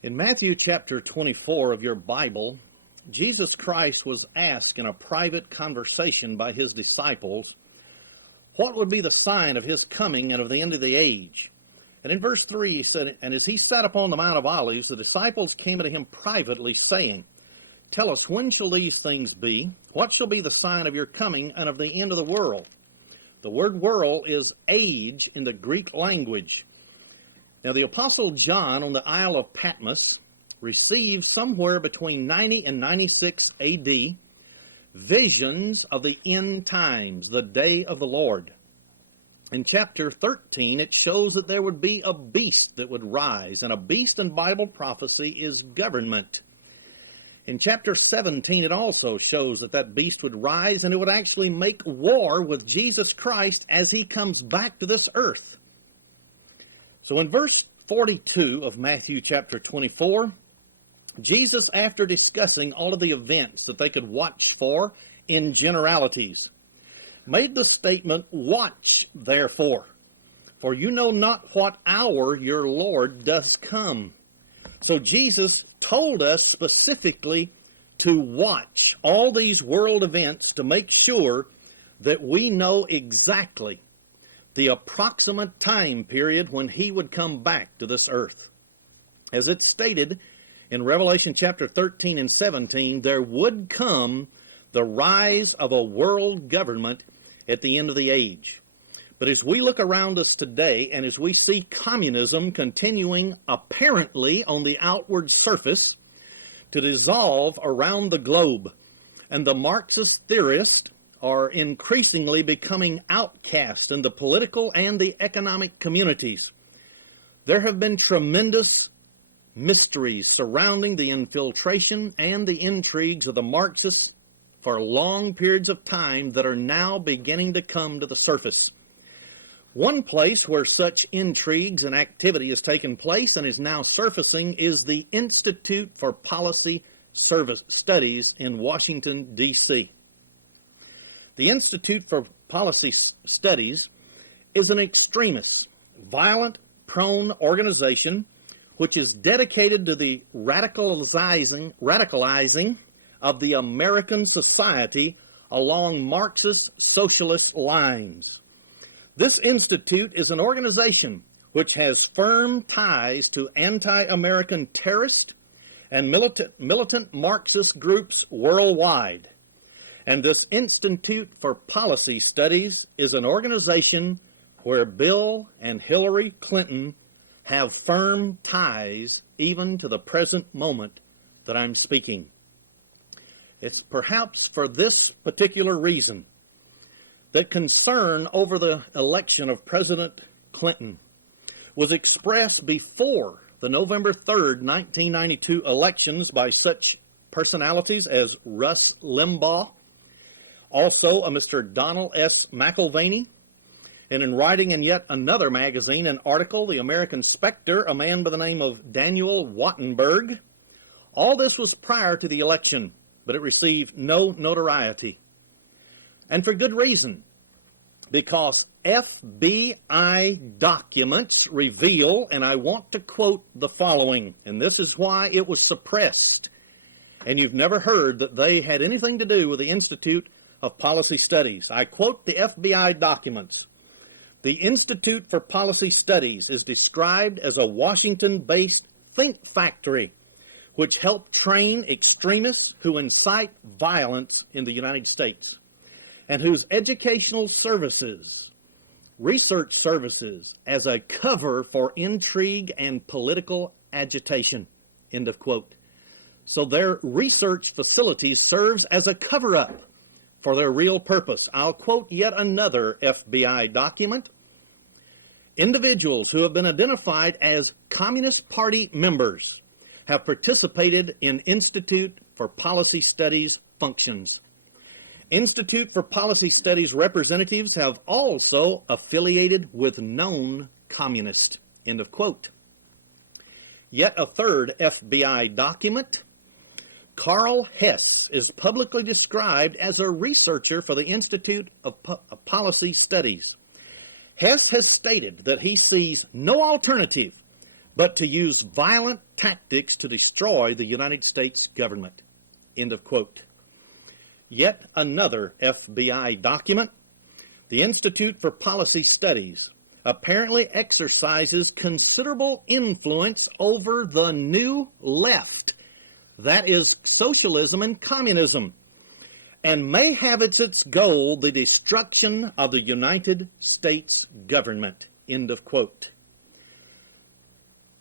In Matthew chapter 24 of your Bible, Jesus Christ was asked in a private conversation by his disciples, what would be the sign of his coming and of the end of the age? And in verse 3 he said, and as he sat upon the Mount of Olives, the disciples came unto him privately, saying, Tell us, when shall these things be? What shall be the sign of your coming and of the end of the world? The word world is age in the Greek language. Now, the Apostle John on the Isle of Patmos received somewhere between 90 and 96 A.D. visions of the end times, the day of the Lord. In chapter 13, it shows that there would be a beast that would rise, and a beast in Bible prophecy is government. In chapter 17, it also shows that that beast would rise, and it would actually make war with Jesus Christ as he comes back to this earth. So in verse 42 of Matthew chapter 24, Jesus, after discussing all of the events that they could watch for in generalities, made the statement, Watch, therefore, for you know not what hour your Lord does come. So Jesus told us specifically to watch all these world events to make sure that we know exactly the approximate time period when he would come back to this earth. As it's stated in Revelation chapter 13 and 17, there would come the rise of a world government at the end of the age. But as we look around us today, and as we see communism continuing apparently on the outward surface to dissolve around the globe, and the Marxist theorists are increasingly becoming outcast in the political and the economic communities, there have been tremendous mysteries surrounding the infiltration and the intrigues of the Marxists for long periods of time that are now beginning to come to the surface. One place where such intrigues and activity has taken place and is now surfacing is the Institute for Policy Studies in Washington, D.C. The Institute for Policy Studies is an extremist, violent-prone organization which is dedicated to the radicalizing of the American society along Marxist socialist lines. This institute is an organization which has firm ties to anti-American terrorist and militant Marxist groups worldwide. And this Institute for Policy Studies is an organization where Bill and Hillary Clinton have firm ties even to the present moment that I'm speaking. It's perhaps for this particular reason that concern over the election of President Clinton was expressed before the November 3rd, 1992 elections by such personalities as Rush Limbaugh, also a Mr. Donald S. McIlvaney, and in writing in yet another magazine an article, The American Spectre, a man by the name of Daniel Wattenberg. All this was prior to the election, but it received no notoriety. And for good reason, because FBI documents reveal, and I want to quote the following, and this is why it was suppressed, and you've never heard that they had anything to do with the Institute of Policy Studies. I quote the FBI documents. The Institute for Policy Studies is described as a Washington-based think factory which helped train extremists who incite violence in the United States, and whose educational services, research services, as a cover for intrigue and political agitation. End of quote. So their research facilities serves as a cover-up for their real purpose. I'll quote yet another FBI document. Individuals who have been identified as Communist Party members have participated in Institute for Policy Studies functions. Institute for Policy Studies representatives have also affiliated with known communists. End of quote. Yet a third FBI document. Carl Hess is publicly described as a researcher for the Institute of Policy Studies. Hess has stated that he sees no alternative but to use violent tactics to destroy the United States government. End of quote. Yet another FBI document. The Institute for Policy Studies apparently exercises considerable influence over the new left, that is, socialism and communism, and may have as its goal the destruction of the United States government. End of quote.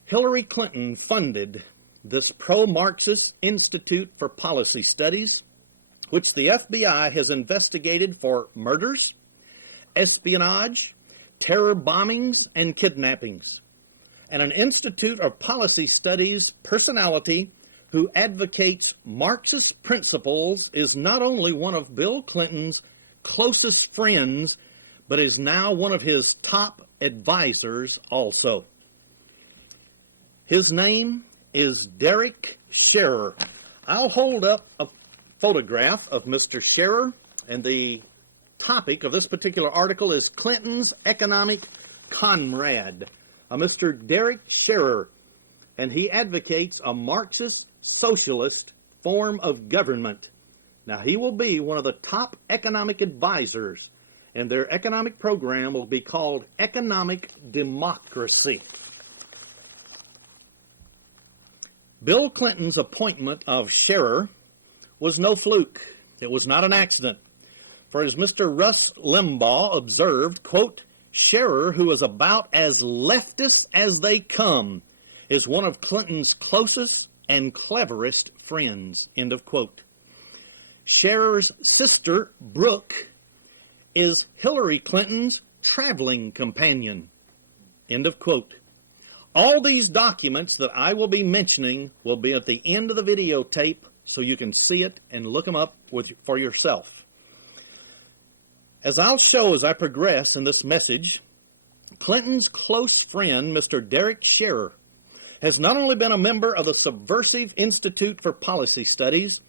Hillary Clinton funded this pro-Marxist Institute for Policy Studies, which the FBI has investigated for murders, espionage, terror bombings, and kidnappings, and an Institute of Policy Studies personality who advocates Marxist principles is not only one of Bill Clinton's closest friends, but is now one of his top advisors also. His name is Derek Scherer. I'll hold up a photograph of Mr. Scherer, and the topic of this particular article is Clinton's economic comrade, Mr. Derek Scherer, and he advocates a Marxist socialist form of government. Now, he will be one of the top economic advisors, and their economic program will be called Economic Democracy. Bill Clinton's appointment of Scherer was no fluke. It was not an accident. For as Mr. Rush Limbaugh observed, quote, Scherer, who is about as leftist as they come, is one of Clinton's closest and cleverest friends, end of quote. Scherer's sister, Brooke, is Hillary Clinton's traveling companion, end of quote. All these documents that I will be mentioning will be at the end of the videotape so you can see it and look them up for yourself. As I'll show as I progress in this message, Clinton's close friend, Mr. Derek Scherer, has not only been a member of the Subversive Institute for Policy Studies,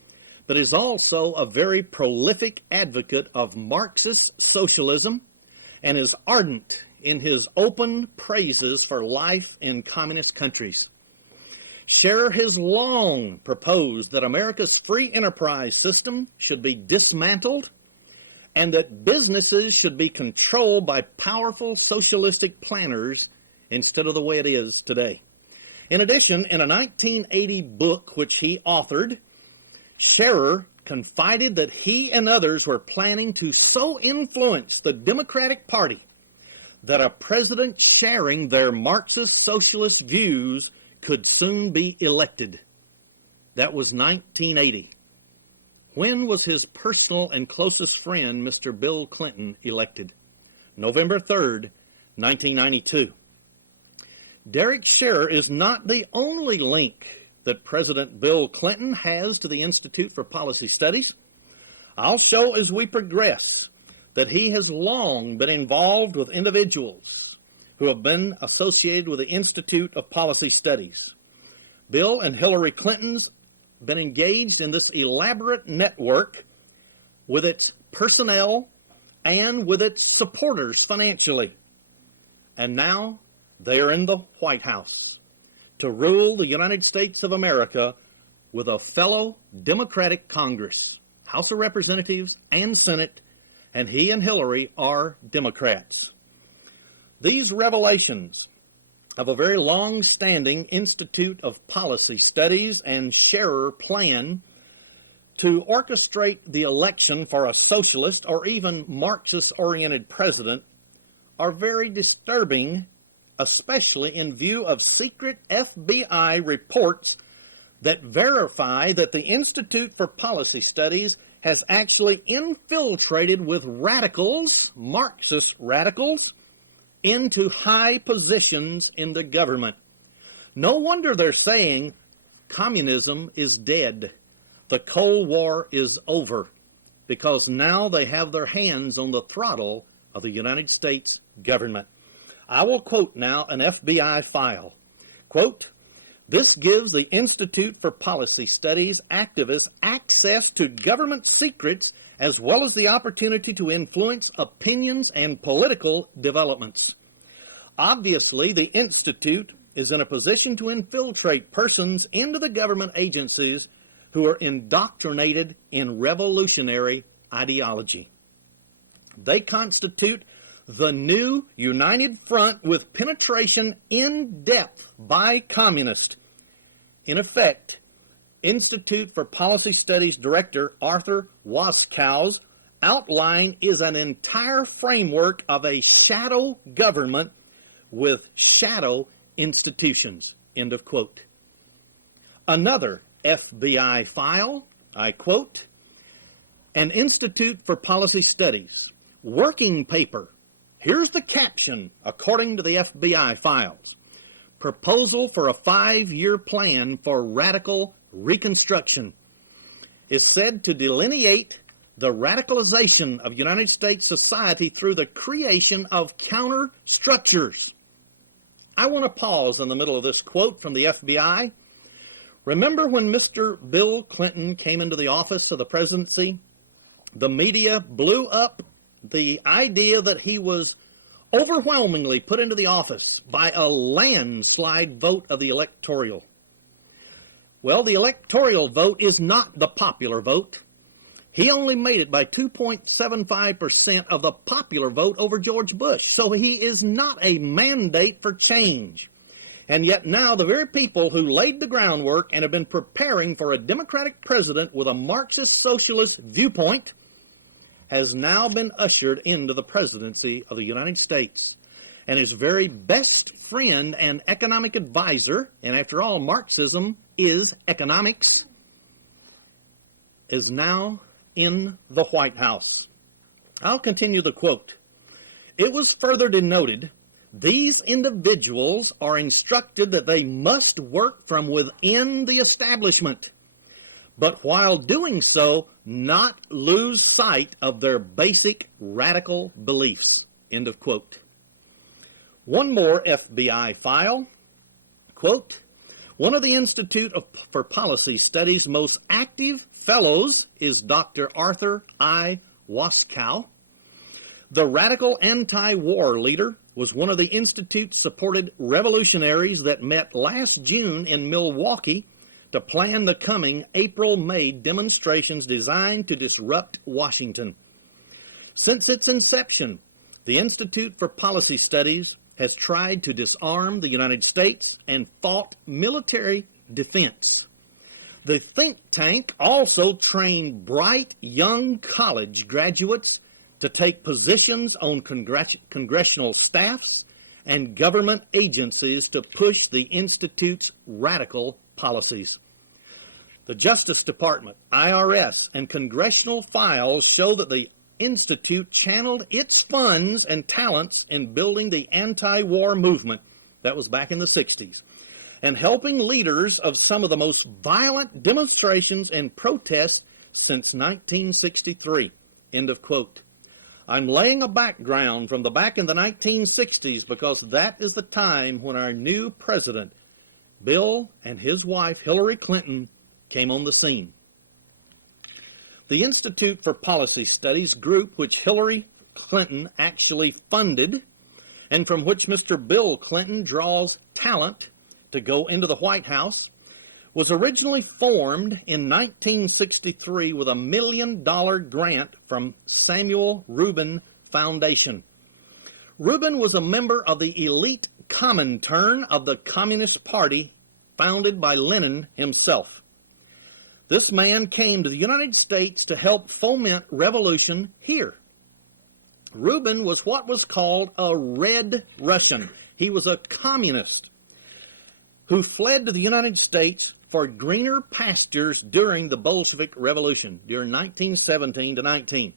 but is also a very prolific advocate of Marxist socialism and is ardent in his open praises for life in communist countries. Scherer has long proposed that America's free enterprise system should be dismantled and that businesses should be controlled by powerful socialistic planners instead of the way it is today. In addition, in a 1980 book which he authored, Scherer confided that he and others were planning to so influence the Democratic Party that a president sharing their Marxist socialist views could soon be elected. That was 1980. When was his personal and closest friend, Mr. Bill Clinton, elected? November 3rd, 1992. Derek Scherer is not the only link that President Bill Clinton has to the Institute for Policy Studies. I'll show as we progress that he has long been involved with individuals who have been associated with the Institute of Policy Studies. Bill and Hillary Clinton's been engaged in this elaborate network with its personnel and with its supporters financially. And now they are in the White House to rule the United States of America with a fellow Democratic Congress, House of Representatives and Senate, and he and Hillary are Democrats. These revelations of a very long-standing Institute of Policy Studies and Scherer plan to orchestrate the election for a socialist or even Marxist-oriented president are very disturbing, especially in view of secret FBI reports that verify that the Institute for Policy Studies has actually infiltrated with radicals, Marxist radicals, into high positions in the government. No wonder they're saying communism is dead. The Cold War is over, because now they have their hands on the throttle of the United States government. I will quote now an FBI file. Quote, "This gives the Institute for Policy Studies activists access to government secrets as well as the opportunity to influence opinions and political developments. Obviously, the Institute is in a position to infiltrate persons into the government agencies who are indoctrinated in revolutionary ideology. They constitute the new united front with penetration in depth by communists. In effect, Institute for Policy Studies Director Arthur Waskow's outline is an entire framework of a shadow government with shadow institutions. End of quote. Another FBI file, I quote, an Institute for Policy Studies, working paper. Here's the caption, according to the FBI files. Proposal for a 5-year plan for radical reconstruction is said to delineate the radicalization of United States society through the creation of counter structures. I want to pause in the middle of this quote from the FBI. Remember when Mr. Bill Clinton came into the office of the presidency? The media blew up the idea that he was overwhelmingly put into the office by a landslide vote of the electoral. Well, the electoral vote is not the popular vote. He only made it by 2.75% of the popular vote over George Bush. So he is not a mandate for change. And yet now the very people who laid the groundwork and have been preparing for a Democratic president with a Marxist socialist viewpoint has now been ushered into the presidency of the United States. And his very best friend and economic advisor, and after all, Marxism is economics, is now in the White House. I'll continue the quote. It was further denoted, these individuals are instructed that they must work from within the establishment, but while doing so, not lose sight of their basic radical beliefs. End of quote. One more FBI file. Quote, one of the Institute for Policy Studies' most active fellows is Dr. Arthur I. Waskow. The radical anti-war leader was one of the Institute's supported revolutionaries that met last June in Milwaukee to plan the coming April-May demonstrations designed to disrupt Washington. Since its inception, the Institute for Policy Studies has tried to disarm the United States and fought military defense. The think tank also trained bright young college graduates to take positions on congressional staffs and government agencies to push the Institute's radical policies. The Justice Department, IRS, and congressional files show that the Institute channeled its funds and talents in building the anti-war movement. That was back in the 60s. And helping leaders of some of the most violent demonstrations and protests since 1963. End of quote. I'm laying a background from the back in the 1960s because that is the time when our new president, Bill and his wife, Hillary Clinton, came on the scene. The Institute for Policy Studies group, which Hillary Clinton actually funded and from which Mr. Bill Clinton draws talent to go into the White House, was originally formed in 1963 with $1 million grant from Samuel Rubin Foundation. Rubin was a member of the elite Comintern of the Communist Party founded by Lenin himself. This man came to the United States to help foment revolution here. Rubin was what was called a Red Russian. He was a communist who fled to the United States for greener pastures during the Bolshevik Revolution, during 1917 to 19.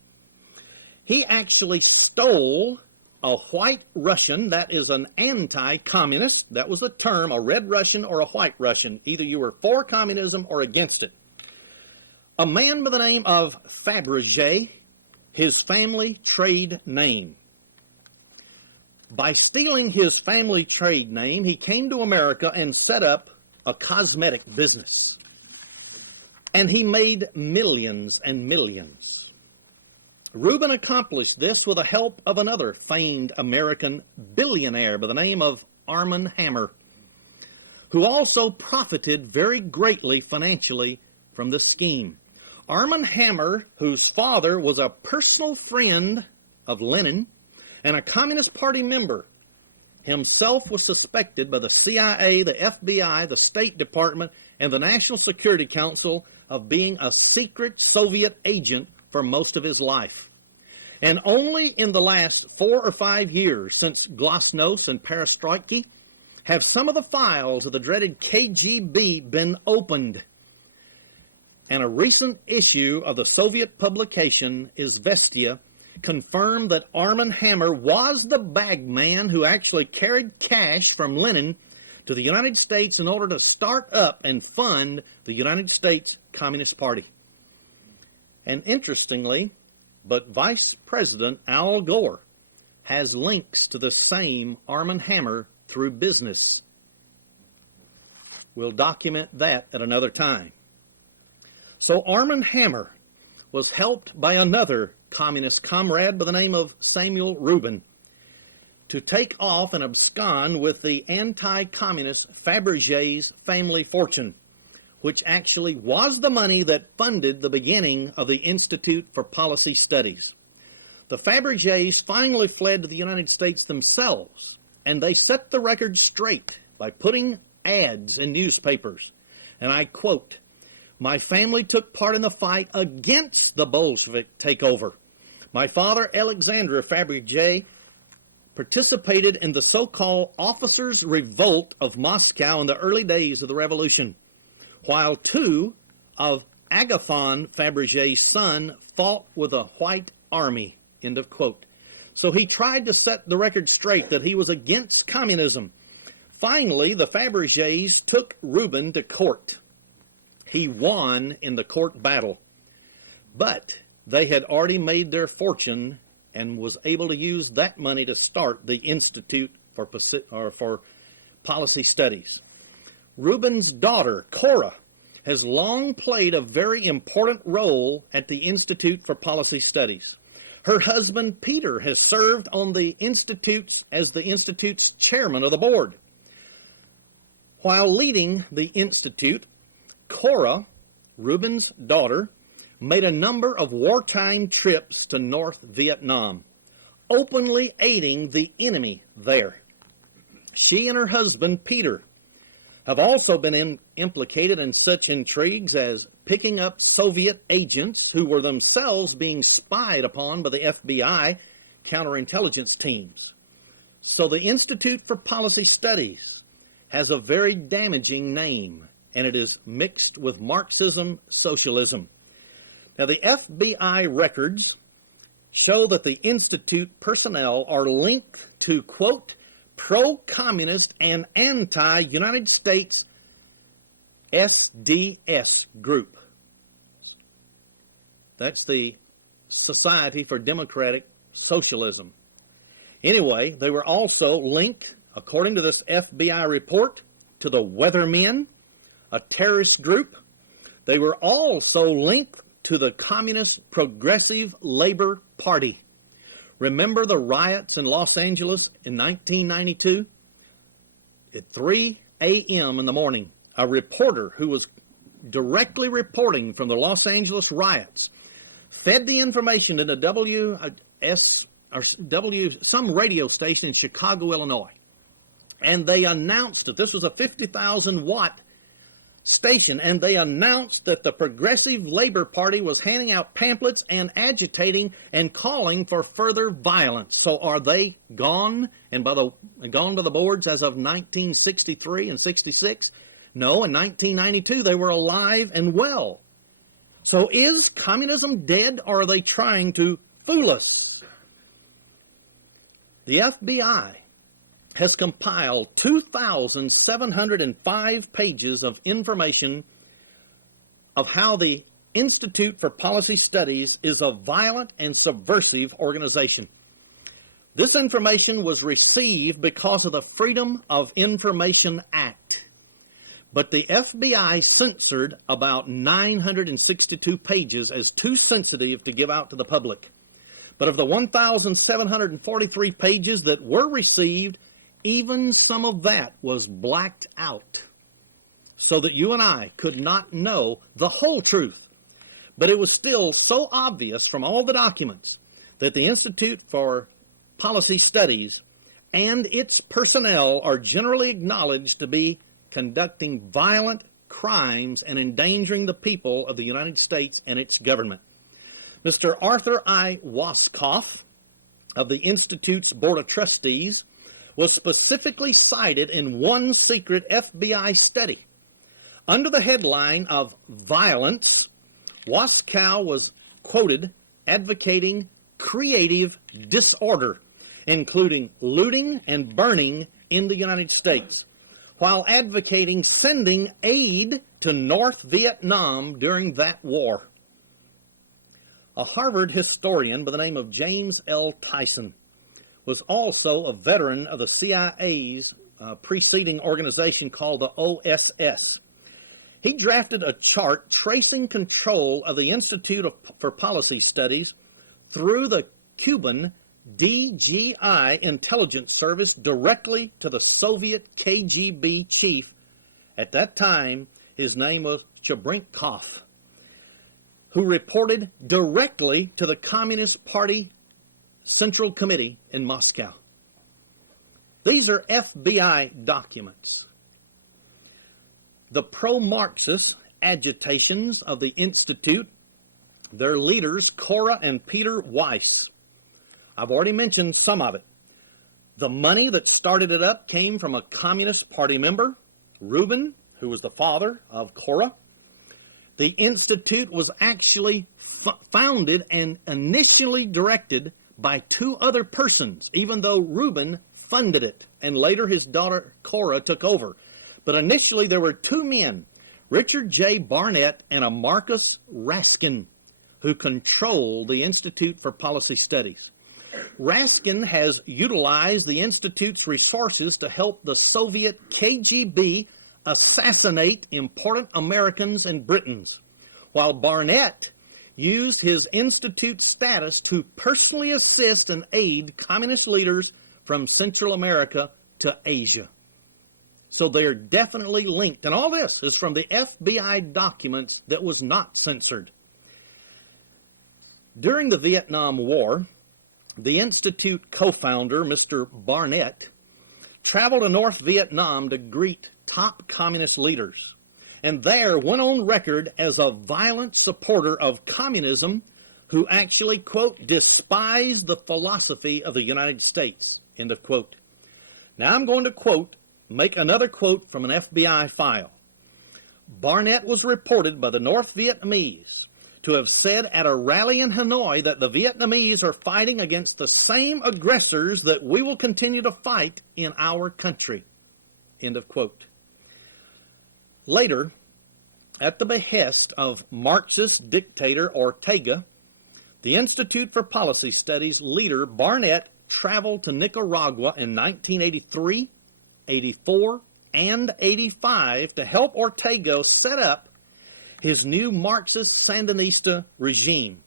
He actually stole a white Russian, that is an anti-communist. That was the term, a red Russian or a white Russian. Either you were for communism or against it. A man by the name of Fabergé, his family trade name. By stealing his family trade name, he came to America and set up a cosmetic business. And he made millions and millions. Rubin accomplished this with the help of another famed American billionaire by the name of Armand Hammer. who also profited very greatly financially from this scheme. Armand Hammer, whose father was a personal friend of Lenin and a Communist Party member, himself was suspected by the CIA, the FBI, the State Department, and the National Security Council of being a secret Soviet agent for most of his life. And only in the last 4 or 5 years, since Glasnost and Perestroika, have some of the files of the dreaded KGB been opened. And a recent issue of the Soviet publication, Izvestia, confirmed that Armand Hammer was the bagman who actually carried cash from Lenin to the United States in order to start up and fund the United States Communist Party. And interestingly, but Vice President Al Gore has links to the same Armand Hammer through business. We'll document that at another time. So Armand Hammer was helped by another communist comrade by the name of Samuel Rubin to take off and abscond with the anti-communist Fabergé's family fortune, which actually was the money that funded the beginning of the Institute for Policy Studies. The Fabergés finally fled to the United States themselves, and they set the record straight by putting ads in newspapers. And I quote, "My family took part in the fight against the Bolshevik takeover. My father, Alexander Fabergé, participated in the so-called Officers' Revolt of Moscow in the early days of the revolution, while 2 of Agathon Fabergé's son fought with the White Army." End of quote. So he tried to set the record straight that he was against communism. Finally, the Fabergés took Rubin to court. He won in the court battle, but they had already made their fortune and was able to use that money to start the Institute for Policy Studies. Rubin's daughter, Cora, has long played a very important role at the Institute for Policy Studies. Her husband, Peter, has served on the Institute's as the Institute's chairman of the board. While leading the Institute, Cora, Rubin's daughter, made a number of wartime trips to North Vietnam, openly aiding the enemy there. She and her husband, Peter, have also been implicated in such intrigues as picking up Soviet agents who were themselves being spied upon by the FBI counterintelligence teams. So the Institute for Policy Studies has a very damaging name, and it is mixed with Marxism, socialism. Now, the FBI records show that the Institute personnel are linked to, quote, pro-communist and anti-United States SDS group. That's the Society for Democratic Socialism. Anyway, they were also linked, according to this FBI report, to the Weathermen, a terrorist group. They were also linked to the Communist Progressive Labor Party. Remember the riots in Los Angeles in 1992? At 3 a.m. in the morning, a reporter who was directly reporting from the Los Angeles riots fed the information to the some radio station in Chicago, Illinois. And they announced that this was a 50,000-watt station, and they announced that the Progressive Labor Party was handing out pamphlets and agitating and calling for further violence. So are they gone and gone by the boards as of 1963 and 66? No, in 1992 they were alive and well. So is communism dead, or are they trying to fool us? The FBI has compiled 2,705 pages of information of how the Institute for Policy Studies is a violent and subversive organization. This information was received because of the Freedom of Information Act. But the FBI censored about 962 pages as too sensitive to give out to the public. But of the 1,743 pages that were received, even some of that was blacked out. so that you and I could not know the whole truth. But it was still so obvious from all the documents that the Institute for Policy Studies and its personnel are generally acknowledged to be conducting violent crimes and endangering the people of the United States and its government. Mr. Arthur I. Waskoff of the Institute's Board of Trustees was specifically cited in one secret FBI study. Under the headline of Violence, Waskow was quoted advocating creative disorder, including looting and burning in the United States, while advocating sending aid to North Vietnam during that war. A Harvard historian by the name of James L. Tyson was also a veteran of the CIA's preceding organization called the OSS. He drafted a chart tracing control of the Institute for Policy Studies through the Cuban DGI intelligence service directly to the Soviet KGB chief. At that time, his name was Cherenkov, who reported directly to the Communist Party Central Committee in Moscow. These are FBI documents. The pro-Marxist agitations of the Institute, their leaders, Cora and Peter Weiss. I've already mentioned some of it. The money that started it up came from a Communist Party member, Rubin, who was the father of Cora. The Institute was actually founded and initially directed by two other persons, even though Rubin funded it, and later his daughter Cora took over. But initially there were two men, Richard J. Barnett and a Marcus Raskin, who controlled the Institute for Policy Studies. Raskin has utilized the Institute's resources to help the Soviet KGB assassinate important Americans and Britons, while Barnett used his Institute status to personally assist and aid communist leaders from Central America to Asia. So they're definitely linked. And all this is from the FBI documents that was not censored. During the Vietnam War, the Institute co-founder, Mr. Barnett, traveled to North Vietnam to greet top communist leaders, and there went on record as a violent supporter of communism who actually, quote, despised the philosophy of the United States, end of quote. Now I'm going to make another quote from an FBI file. Barnett was reported by the North Vietnamese to have said at a rally in Hanoi that the Vietnamese are fighting against the same aggressors that we will continue to fight in our country, end of quote. Later, at the behest of Marxist dictator Ortega, the Institute for Policy Studies leader Barnett traveled to Nicaragua in 1983, 84, and 85 to help Ortega set up his new Marxist Sandinista regime.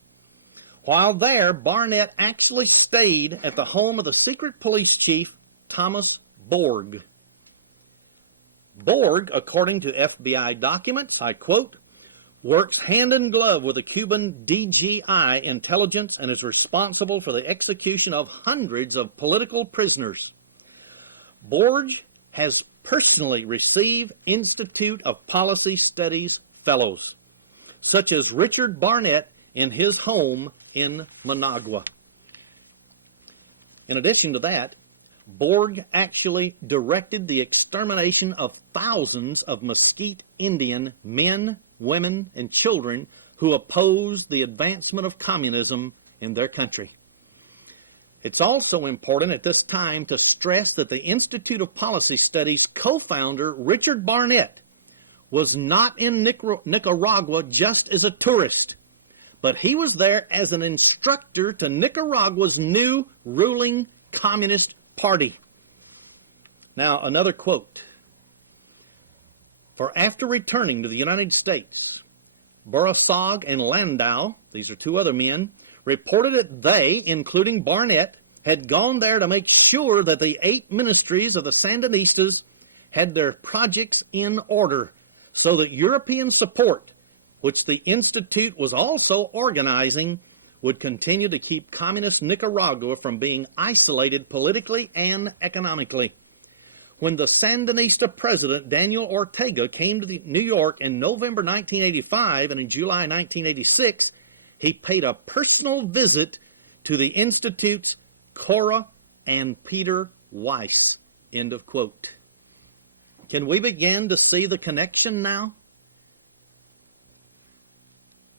While there, Barnett actually stayed at the home of the secret police chief, Thomas Borg. Borg, according to FBI documents, I quote, works hand in glove with the Cuban DGI intelligence and is responsible for the execution of hundreds of political prisoners. Borg has personally received Institute of Policy Studies fellows, such as Richard Barnett in his home in Managua. In addition to that, Borg actually directed the extermination of thousands of Mesquite Indian men, women, and children who opposed the advancement of communism in their country. It's also important at this time to stress that the Institute of Policy Studies co-founder Richard Barnett was not in Nicaragua just as a tourist, but he was there as an instructor to Nicaragua's new ruling Communist Party. Now, another quote. For after returning to the United States, Borisov and Landau, these are two other men, reported that they, including Barnett, had gone there to make sure that the 8 ministries of the Sandinistas had their projects in order, so that European support, which the Institute was also organizing, would continue to keep communist Nicaragua from being isolated politically and economically. When the Sandinista president, Daniel Ortega, came to New York in November 1985 and in July 1986, he paid a personal visit to the Institute's Cora and Peter Weiss. End of quote. Can we begin to see the connection now?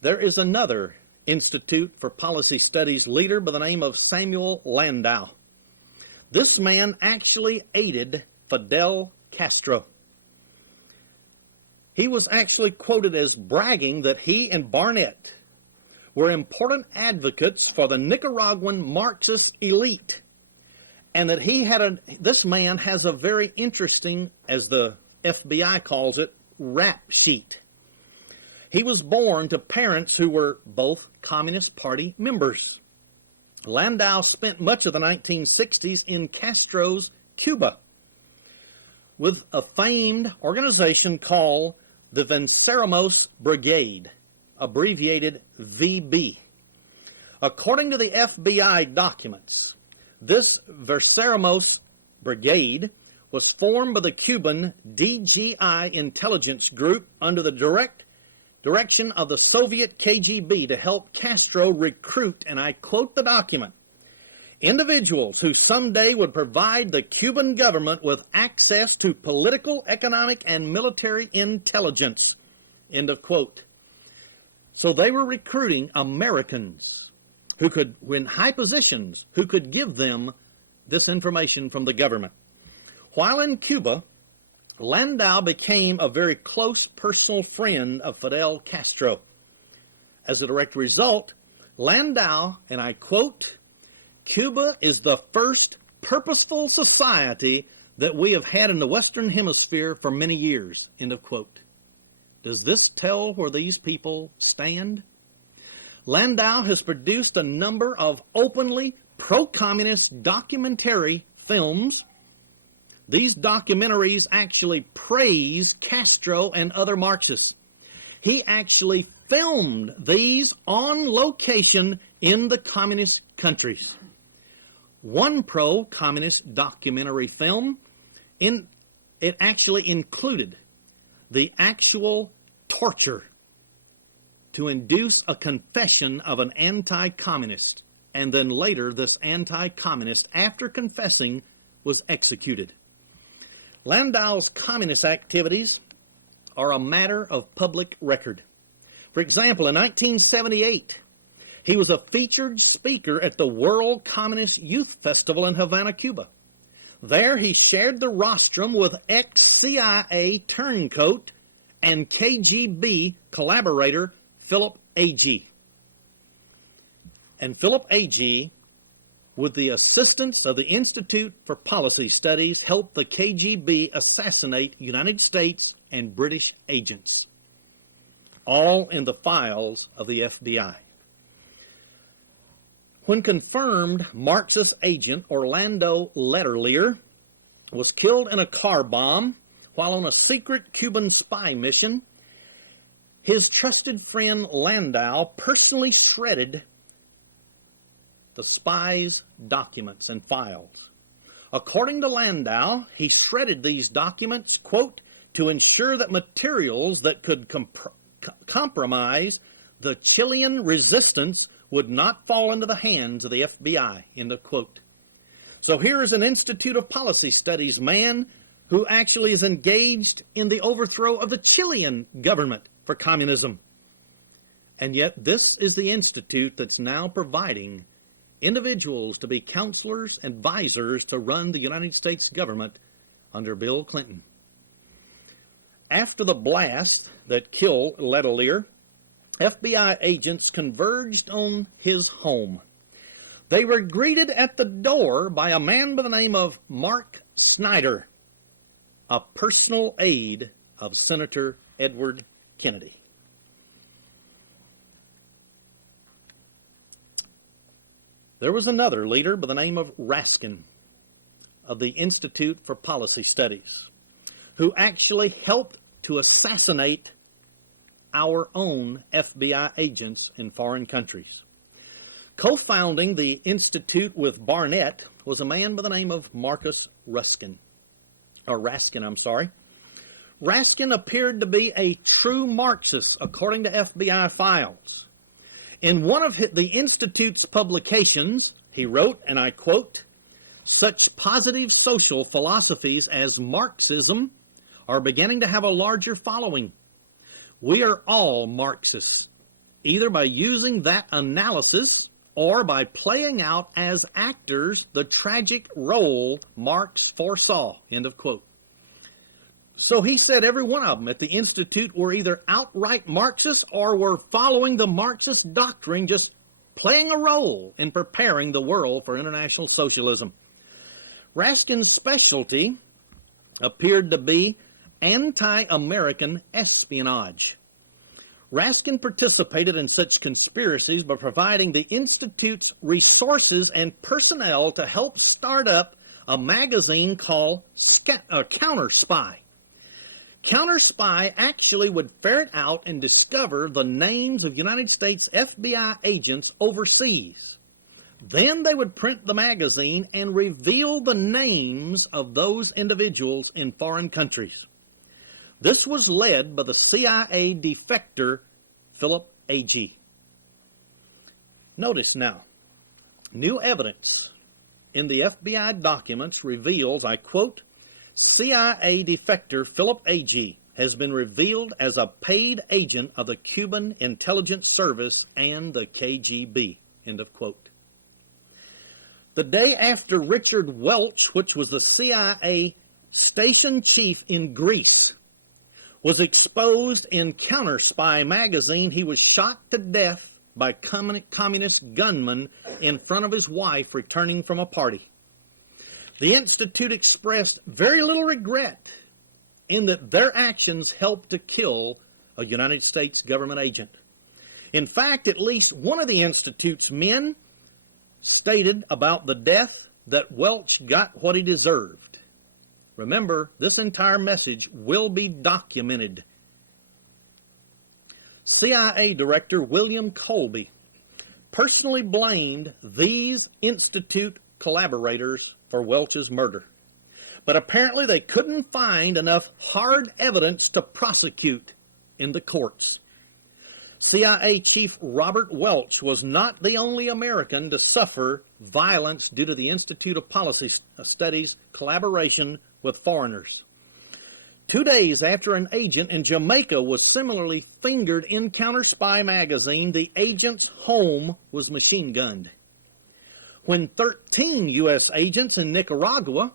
There is another Institute for Policy Studies leader by the name of Samuel Landau. This man actually aided Fidel Castro. He was actually quoted as bragging that he and Barnett were important advocates for the Nicaraguan Marxist elite, and that this man has a very interesting, as the FBI calls it, rap sheet. He was born to parents who were both Communist Party members. Landau spent much of the 1960s in Castro's Cuba with a famed organization called the Venceremos Brigade, abbreviated VB. According to the FBI documents, this Venceremos Brigade was formed by the Cuban DGI intelligence group under the direct direction of the Soviet KGB to help Castro recruit, and I quote the document, individuals who someday would provide the Cuban government with access to political, economic, and military intelligence. End of quote. So they were recruiting Americans who could win high positions, who could give them this information from the government. While in Cuba, Landau became a very close personal friend of Fidel Castro. As a direct result, Landau, and I quote, "Cuba is the first purposeful society that we have had in the Western Hemisphere for many years." End of quote. Does this tell where these people stand? Landau has produced a number of openly pro-communist documentary films. These documentaries actually praise Castro and other Marxists. He actually filmed these on location in the communist countries. One pro-communist documentary film, it actually included the actual torture to induce a confession of an anti-communist, and then later this anti-communist, after confessing, was executed. Landau's communist activities are a matter of public record. For example, in 1978, he was a featured speaker at the World Communist Youth Festival in Havana, Cuba. There he shared the rostrum with ex-CIA turncoat and KGB collaborator Philip Agee. And Philip Agee, with the assistance of the Institute for Policy Studies, helped the KGB assassinate United States and British agents, all in the files of the FBI. When confirmed, Marxist agent Orlando Letelier was killed in a car bomb while on a secret Cuban spy mission. His trusted friend Landau personally shredded the spy's documents and files. According to Landau, he shredded these documents, quote, to ensure that materials that could compromise the Chilean resistance would not fall into the hands of the FBI, end of quote. So here is an Institute of Policy Studies man who actually is engaged in the overthrow of the Chilean government for communism. And yet this is the institute that's now providing individuals to be counselors, advisors to run the United States government under Bill Clinton. After the blast that killed Letelier, FBI agents converged on his home. They were greeted at the door by a man by the name of Mark Snyder, a personal aide of Senator Edward Kennedy. There was another leader by the name of Raskin of the Institute for Policy Studies, who actually helped to assassinate our own FBI agents in foreign countries. Co-founding the institute with Barnett was a man by the name of Marcus Raskin. Raskin appeared to be a true Marxist, according to FBI files. In one of the Institute's publications, he wrote, and I quote, "Such positive social philosophies as Marxism are beginning to have a larger following. We are all Marxists, either by using that analysis or by playing out as actors the tragic role Marx foresaw." End of quote. So he said every one of them at the Institute were either outright Marxists or were following the Marxist doctrine, just playing a role in preparing the world for international socialism. Raskin's specialty appeared to be anti-American espionage. Raskin participated in such conspiracies by providing the Institute's resources and personnel to help start up a magazine called Counter Spy. Counter Spy actually would ferret out and discover the names of United States FBI agents overseas. Then they would print the magazine and reveal the names of those individuals in foreign countries. This was led by the CIA defector Philip A.G. Notice now, new evidence in the FBI documents reveals, I quote, "CIA defector Philip A.G. has been revealed as a paid agent of the Cuban Intelligence Service and the KGB." End of quote. The day after Richard Welch, which was the CIA station chief in Greece, was exposed in Counter Spy magazine, he was shot to death by communist gunmen in front of his wife returning from a party. The Institute expressed very little regret in that their actions helped to kill a United States government agent. In fact, at least one of the Institute's men stated about the death that Welch got what he deserved. Remember, this entire message will be documented. CIA Director William Colby personally blamed these Institute collaborators for Welch's murder. But apparently they couldn't find enough hard evidence to prosecute in the courts. CIA Chief Robert Welch was not the only American to suffer violence due to the Institute of Policy Studies' collaboration with foreigners. 2 days after an agent in Jamaica was similarly fingered in Counter Spy magazine, the agent's home was machine gunned. When 13 U.S. agents in Nicaragua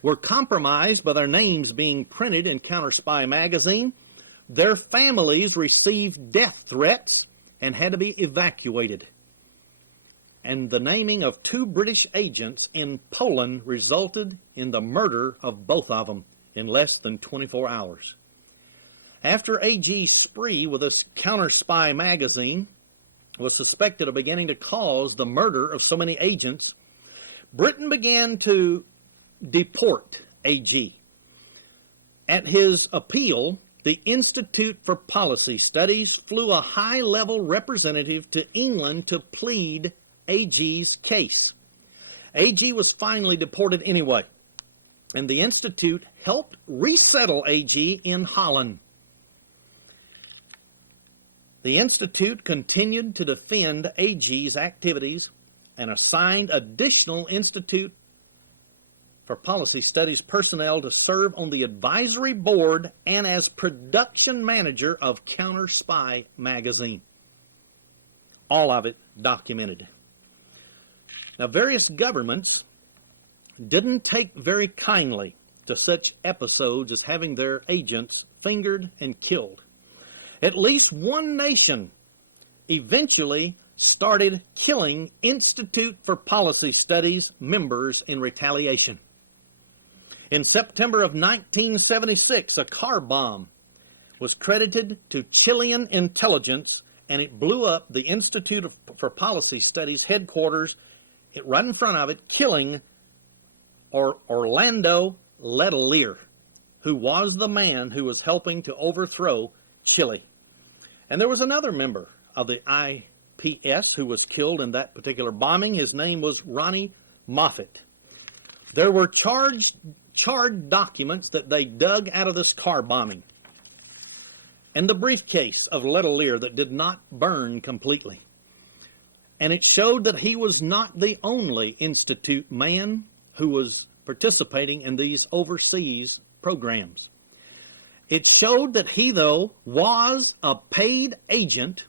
were compromised by their names being printed in Counter Spy magazine, their families received death threats and had to be evacuated. And the naming of 2 British agents in Poland resulted in the murder of both of them in less than 24 hours. After AG's spree with this Counter Spy magazine was suspected of beginning to cause the murder of so many agents, Britain began to deport AG. At his appeal, the Institute for Policy Studies flew a high-level representative to England to plead AG's case. AG was finally deported anyway, and the Institute helped resettle AG in Holland. The Institute continued to defend AG's activities and assigned additional Institute for Policy Studies personnel to serve on the advisory board and as production manager of Counter Spy magazine. All of it documented. Now, various governments didn't take very kindly to such episodes as having their agents fingered and killed. At least one nation eventually started killing Institute for Policy Studies members in retaliation. In September of 1976, a car bomb was credited to Chilean intelligence, and it blew up the Institute for Policy Studies headquarters right in front of it, killing Orlando Letelier. who was the man who was helping to overthrow Chile. And there was another member of the IPS who was killed in that particular bombing. His name was Ronnie Moffett. There were charred documents that they dug out of this car bombing, and the briefcase of Letelier that did not burn completely. And it showed that he was not the only Institute man who was participating in these overseas programs. It showed that he, though, was a paid agent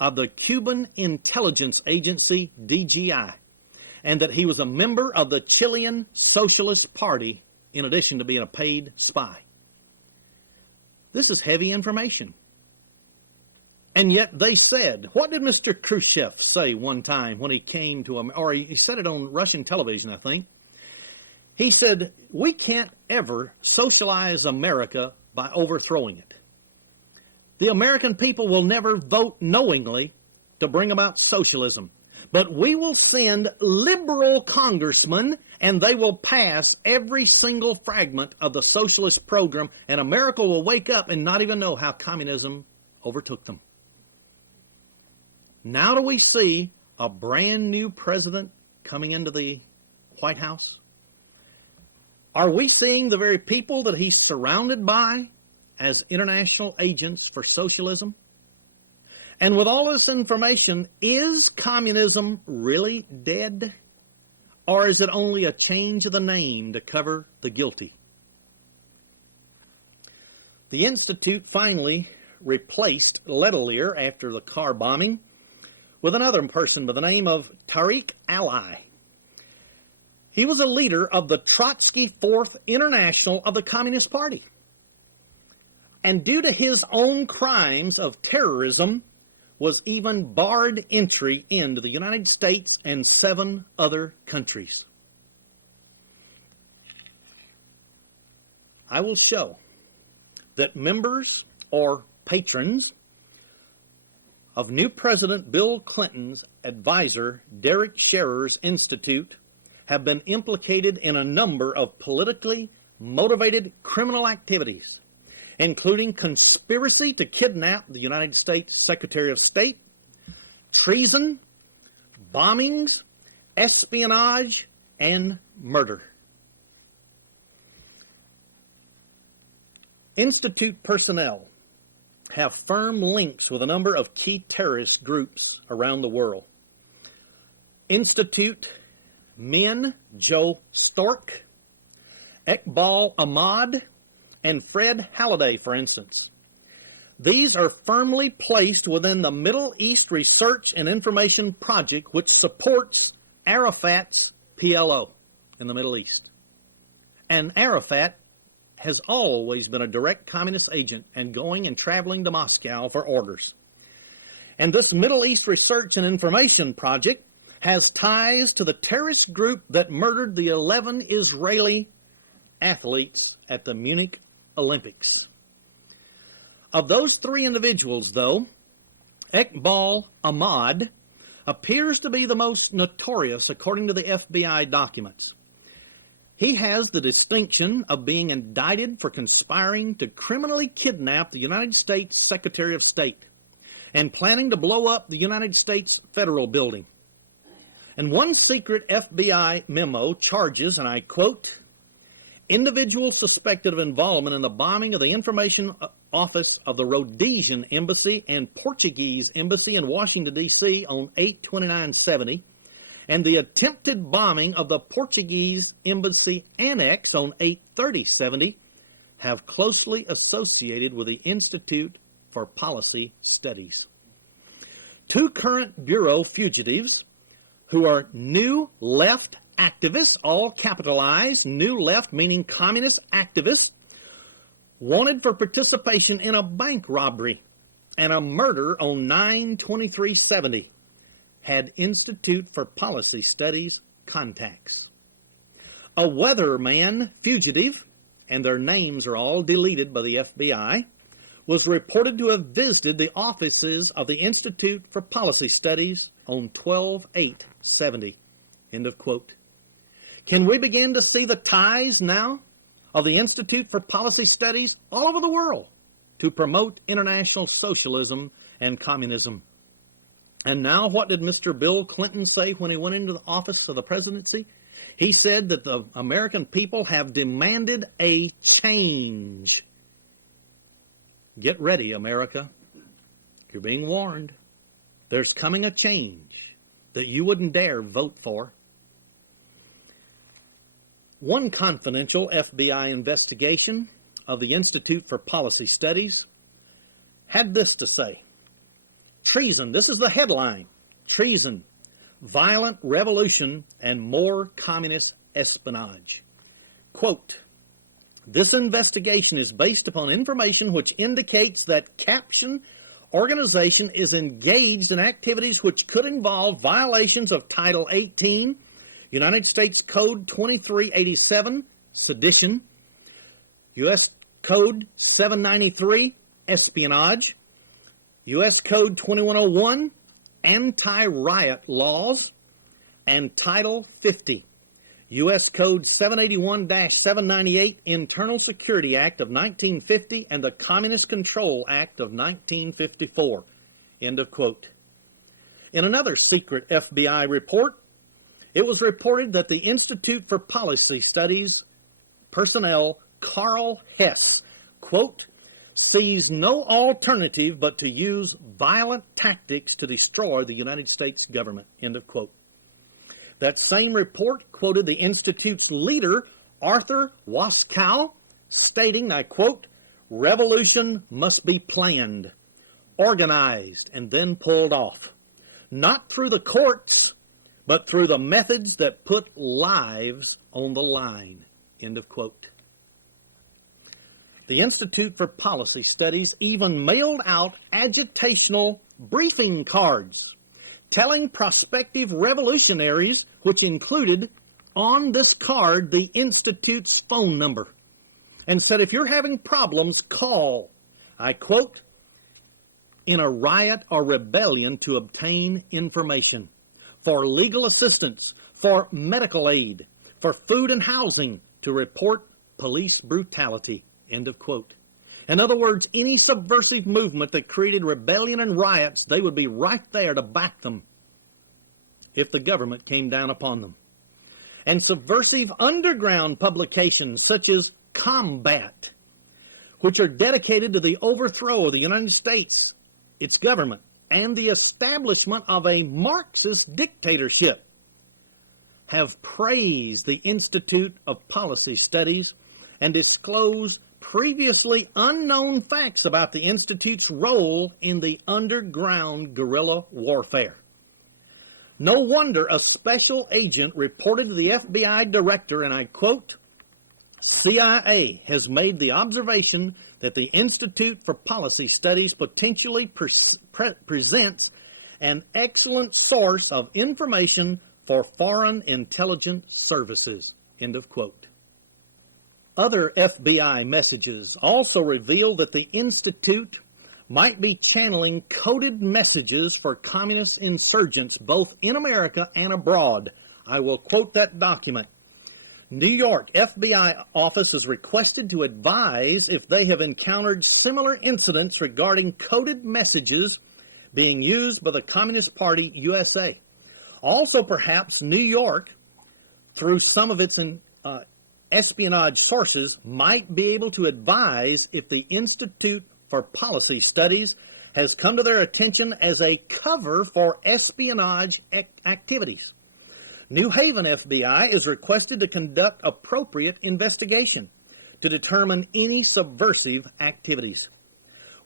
of the Cuban intelligence agency DGI, and that he was a member of the Chilean Socialist Party in addition to being a paid spy. This is heavy information. And yet they said, what did Mr. Khrushchev say one time when he came to, or he said it on Russian television, I think. He said, we can't ever socialize America by overthrowing it. The American people will never vote knowingly to bring about socialism. But we will send liberal congressmen, and they will pass every single fragment of the socialist program, and America will wake up and not even know how communism overtook them. Now do we see a brand new president coming into the White House? Are we seeing the very people that he's surrounded by as international agents for socialism? And with all this information, is communism really dead? Or is it only a change of the name to cover the guilty? The Institute finally replaced Letelier after the car bombing with another person by the name of Tariq Ali. He was a leader of the Trotsky Fourth International of the Communist Party. And due to his own crimes of terrorism, was even barred entry into the United States and 7 other countries. I will show that members or patrons of new President Bill Clinton's advisor, Derek Sherer's Institute, have been implicated in a number of politically motivated criminal activities, including conspiracy to kidnap the United States Secretary of State, treason, bombings, espionage, and murder. Institute personnel have firm links with a number of key terrorist groups around the world. Institute men Joe Stork, Iqbal Ahmad, and Fred Halliday, for instance. These are firmly placed within the Middle East Research and Information Project, which supports Arafat's PLO in the Middle East. And Arafat has always been a direct communist agent and going and traveling to Moscow for orders. And this Middle East Research and Information Project has ties to the terrorist group that murdered the 11 Israeli athletes at the Munich Olympics. Of those 3 individuals, though, Iqbal Ahmad appears to be the most notorious according to the FBI documents. He has the distinction of being indicted for conspiring to criminally kidnap the United States Secretary of State and planning to blow up the United States Federal Building. And one secret FBI memo charges, and I quote, individuals suspected of involvement in the bombing of the information office of the Rhodesian Embassy and Portuguese Embassy in Washington, D.C. on 8/29/70, and the attempted bombing of the Portuguese Embassy Annex on 8/30/70 have closely associated with the Institute for Policy Studies. 2 current Bureau fugitives who are New Left activists, all capitalized, New Left meaning communist activists, wanted for participation in a bank robbery and a murder on 9/23/70, had Institute for Policy Studies contacts. A weatherman fugitive, and their names are all deleted by the FBI, was reported to have visited the offices of the Institute for Policy Studies on 12/8/70. End of quote. Can we begin to see the ties now of the Institute for Policy Studies all over the world to promote international socialism and communism. And now what did Mr. Bill Clinton say when he went into the office of the presidency? He said that the American people have demanded a change. Get ready, America. You're being warned. There's coming a change that you wouldn't dare vote for. One confidential FBI investigation of the Institute for Policy Studies had this to say. Treason, this is the headline. Treason, violent revolution, and more communist espionage. Quote, this investigation is based upon information which indicates that caption organization is engaged in activities which could involve violations of Title 18, United States Code 2387, sedition, U.S. Code 793, espionage, U.S. Code 2101, anti-riot laws, and Title 50, U.S. Code 781-798, Internal Security Act of 1950, and the Communist Control Act of 1954. End of quote. In another secret FBI report, it was reported that the Institute for Policy Studies personnel Carl Hess, quote, sees no alternative but to use violent tactics to destroy the United States government, end of quote. That same report quoted the Institute's leader, Arthur Waskow, stating, I quote, revolution must be planned, organized, and then pulled off, not through the courts, but through the methods that put lives on the line, end of quote. The Institute for Policy Studies even mailed out agitational briefing cards telling prospective revolutionaries, which included on this card the Institute's phone number, and said, if you're having problems, call, I quote, in a riot or rebellion to obtain information, for legal assistance, for medical aid, for food and housing, to report police brutality, end of quote. In other words, any subversive movement that created rebellion and riots, they would be right there to back them if the government came down upon them. And subversive underground publications such as Combat, which are dedicated to the overthrow of the United States, its government, and the establishment of a Marxist dictatorship, have praised the Institute of Policy Studies and disclosed previously unknown facts about the Institute's role in the underground guerrilla warfare. No wonder a special agent reported to the FBI director, and I quote, CIA has made the observation that the Institute for Policy Studies potentially presents an excellent source of information for foreign intelligence services, end of quote. Other FBI messages also revealed that the Institute might be channeling coded messages for communist insurgents both in America and abroad. I will quote that document. New York FBI office is requested to advise if they have encountered similar incidents regarding coded messages being used by the Communist Party USA. Also, perhaps New York, through some of its espionage sources, might be able to advise if the Institute for Policy Studies has come to their attention as a cover for espionage activities. New Haven FBI is requested to conduct appropriate investigation to determine any subversive activities.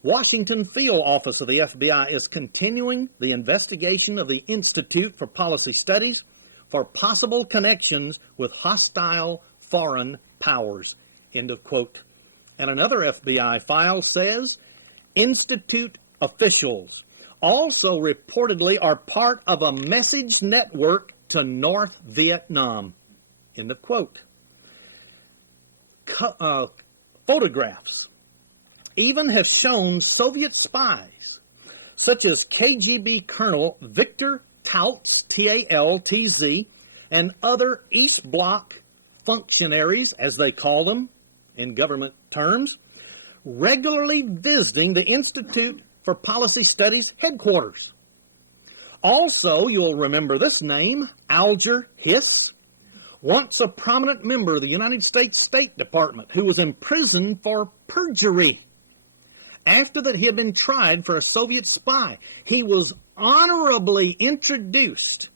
Washington Field Office of the FBI is continuing the investigation of the Institute for Policy Studies for possible connections with hostile foreign powers, end of quote. And another FBI file says, Institute officials also reportedly are part of a message network to North Vietnam, end of quote. Photographs even have shown Soviet spies, such as KGB Colonel Victor Tautz, T-A-L-T-Z, and other East Bloc functionaries, as they call them, in government terms, regularly visiting the Institute for Policy Studies headquarters. Also, you'll remember this name, Alger Hiss, once a prominent member of the United States State Department who was imprisoned for perjury. After that he had been tried for a Soviet spy, he was honorably introduced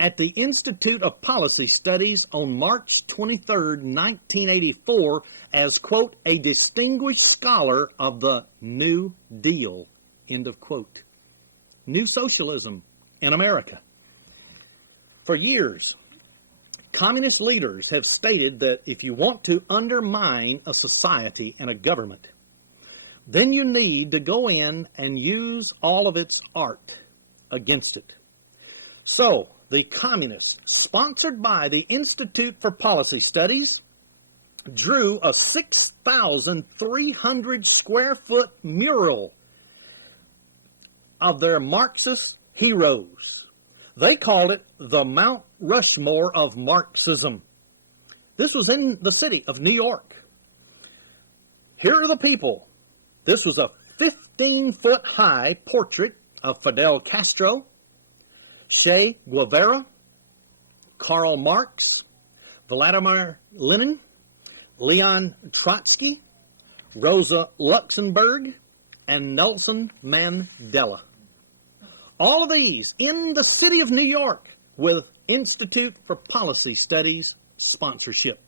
at the Institute of Policy Studies on March 23, 1984, as, quote, a distinguished scholar of the New Deal, end of quote. New socialism in America. For years, communist leaders have stated that if you want to undermine a society and a government, then you need to go in and use all of its art against it. So, the communists, sponsored by the Institute for Policy Studies, drew a 6,300 square foot mural of their Marxist heroes. They called it the Mount Rushmore of Marxism. This was in the city of New York. Here are the people. This was a 15-foot-high portrait of Fidel Castro, Che Guevara, Karl Marx, Vladimir Lenin, Leon Trotsky, Rosa Luxemburg, and Nelson Mandela. All of these in the city of New York with Institute for Policy Studies sponsorship.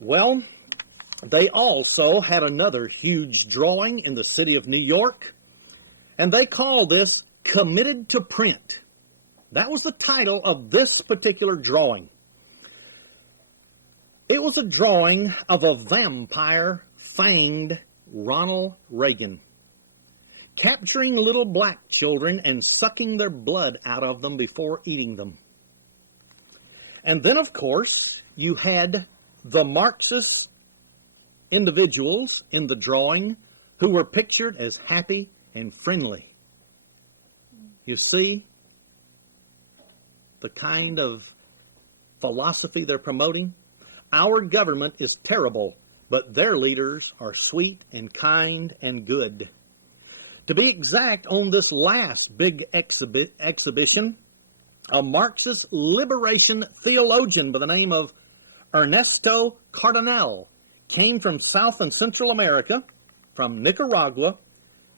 Well, they also had another huge drawing in the city of New York, and they called this Committed to Print. That was the title of this particular drawing. It was a drawing of a vampire fanged Ronald Reagan, capturing little black children and sucking their blood out of them before eating them. And then, of course, you had the Marxist individuals in the drawing who were pictured as happy and friendly. You see the kind of philosophy they're promoting? Our government is terrible, but their leaders are sweet and kind and good. To be exact, on this last big exhibition, a Marxist liberation theologian by the name of Ernesto Cardenal came from South and Central America, from Nicaragua,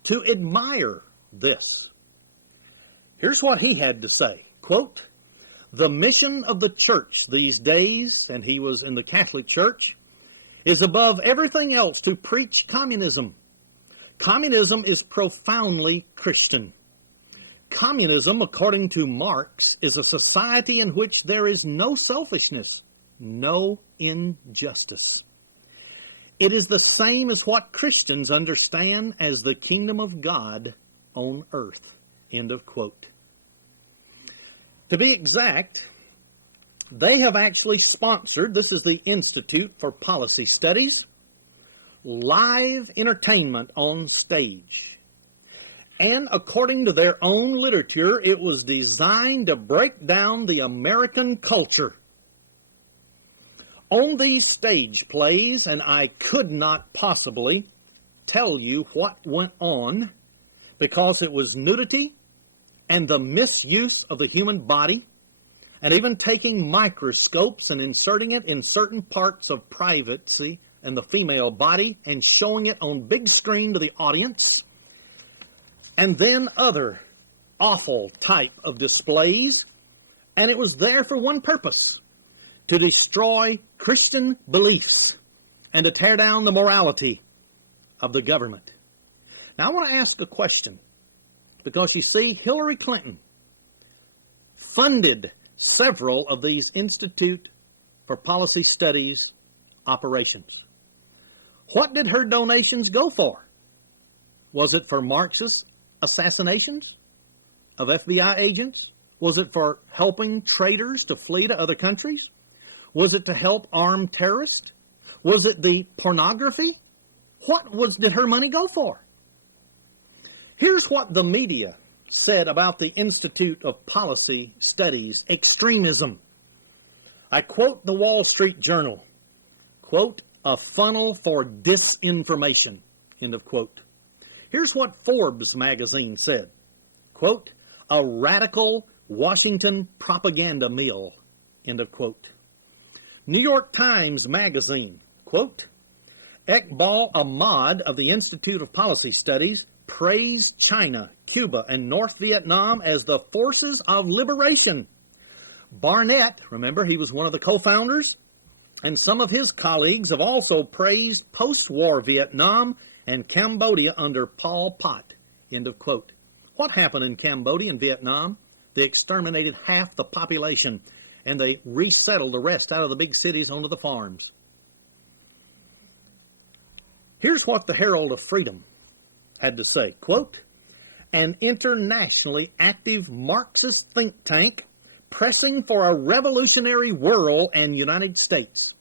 to admire this. Here's what he had to say, quote, "The mission of the church these days," and he was in the Catholic Church, "is above everything else to preach communism. Communism is profoundly Christian. Communism, according to Marx, is a society in which there is no selfishness, no injustice. It is the same as what Christians understand as the kingdom of God on earth." End of quote. To be exact, they have actually sponsored, this is the Institute for Policy Studies, live entertainment on stage. And according to their own literature, it was designed to break down the American culture. On these stage plays, and I could not possibly tell you what went on because it was nudity and the misuse of the human body, and even taking microscopes and inserting it in certain parts of privacy in the female body and showing it on big screen to the audience, and then other awful type of displays. And it was there for one purpose: to destroy Christian beliefs and to tear down the morality of the government. Now I want to ask a question, because you see, Hillary Clinton funded several of these Institute for Policy Studies operations. What did her donations go for? Was it for Marxist assassinations of FBI agents? Was it for helping traitors to flee to other countries? Was it to help armed terrorists? Was it the pornography? Did her money go for? Here's what the media said about the Institute of Policy Studies extremism. I quote the Wall Street Journal, quote, a funnel for disinformation, end of quote. Here's what Forbes magazine said, quote, a radical Washington propaganda mill, end of quote. New York Times magazine, quote, Iqbal Ahmad of the Institute of Policy Studies praised China, Cuba, and North Vietnam as the forces of liberation. Barnett, remember he was one of the co-founders, and some of his colleagues have also praised post-war Vietnam and Cambodia under Pol Pot, end of quote. What happened in Cambodia and Vietnam? They exterminated half the population, and they resettled the rest out of the big cities onto the farms. Here's what the Herald of Freedom had to say, quote, an internationally active Marxist think tank pressing for a revolutionary world and United States.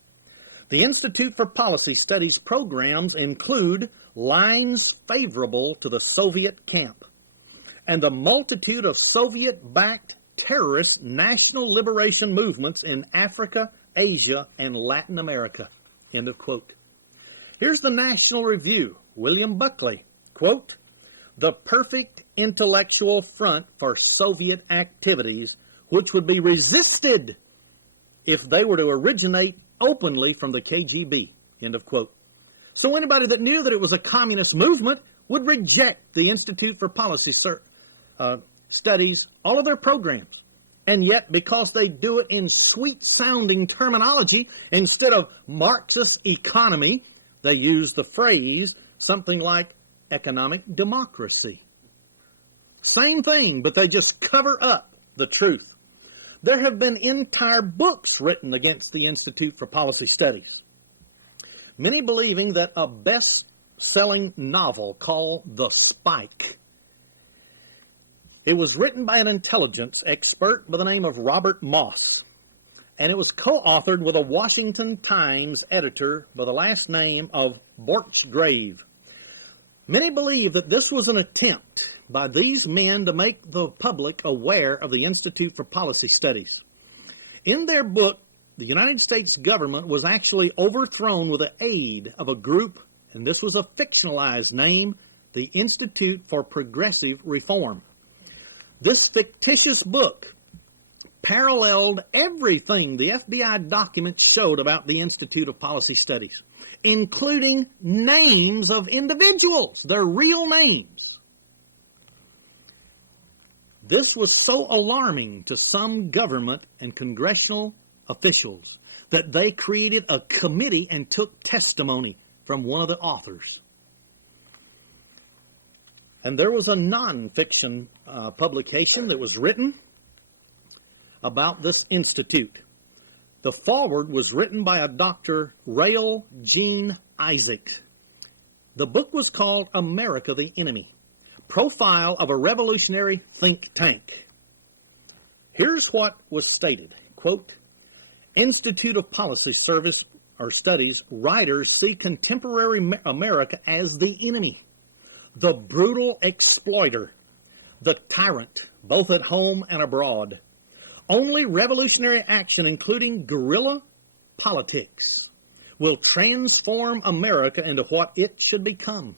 The Institute for Policy Studies programs include lines favorable to the Soviet camp and the multitude of Soviet-backed terrorist national liberation movements in Africa, Asia, and Latin America, end of quote. Here's the National Review, William Buckley, quote, the perfect intellectual front for Soviet activities which would be resisted if they were to originate openly from the KGB, end of quote. So anybody that knew that it was a communist movement would reject the Institute for Policy Studies, all of their programs. And yet, because they do it in sweet-sounding terminology, instead of Marxist economy, they use the phrase something like economic democracy. Same thing, but they just cover up the truth. There have been entire books written against the Institute for Policy Studies, many believing that a best-selling novel called The Spike, it was written by an intelligence expert by the name of Robert Moss, and it was co-authored with a Washington Times editor by the last name of Borchgrave. Many believe that this was an attempt by these men to make the public aware of the Institute for Policy Studies. In their book, the United States government was actually overthrown with the aid of a group, and this was a fictionalized name, the Institute for Progressive Reform. This fictitious book paralleled everything the FBI documents showed about the Institute of Policy Studies, including names of individuals, their real names. This was so alarming to some government and congressional officials that they created a committee and took testimony from one of the authors. And there was a nonfiction publication that was written about this institute. The foreword was written by a Dr. Rael Jean Isaacs. The book was called America the Enemy, Profile of a Revolutionary Think Tank. Here's what was stated, quote, Institute of Policy Service or Studies writers see contemporary America as the enemy, the brutal exploiter, the tyrant, both at home and abroad. Only revolutionary action, including guerrilla politics, will transform America into what it should become.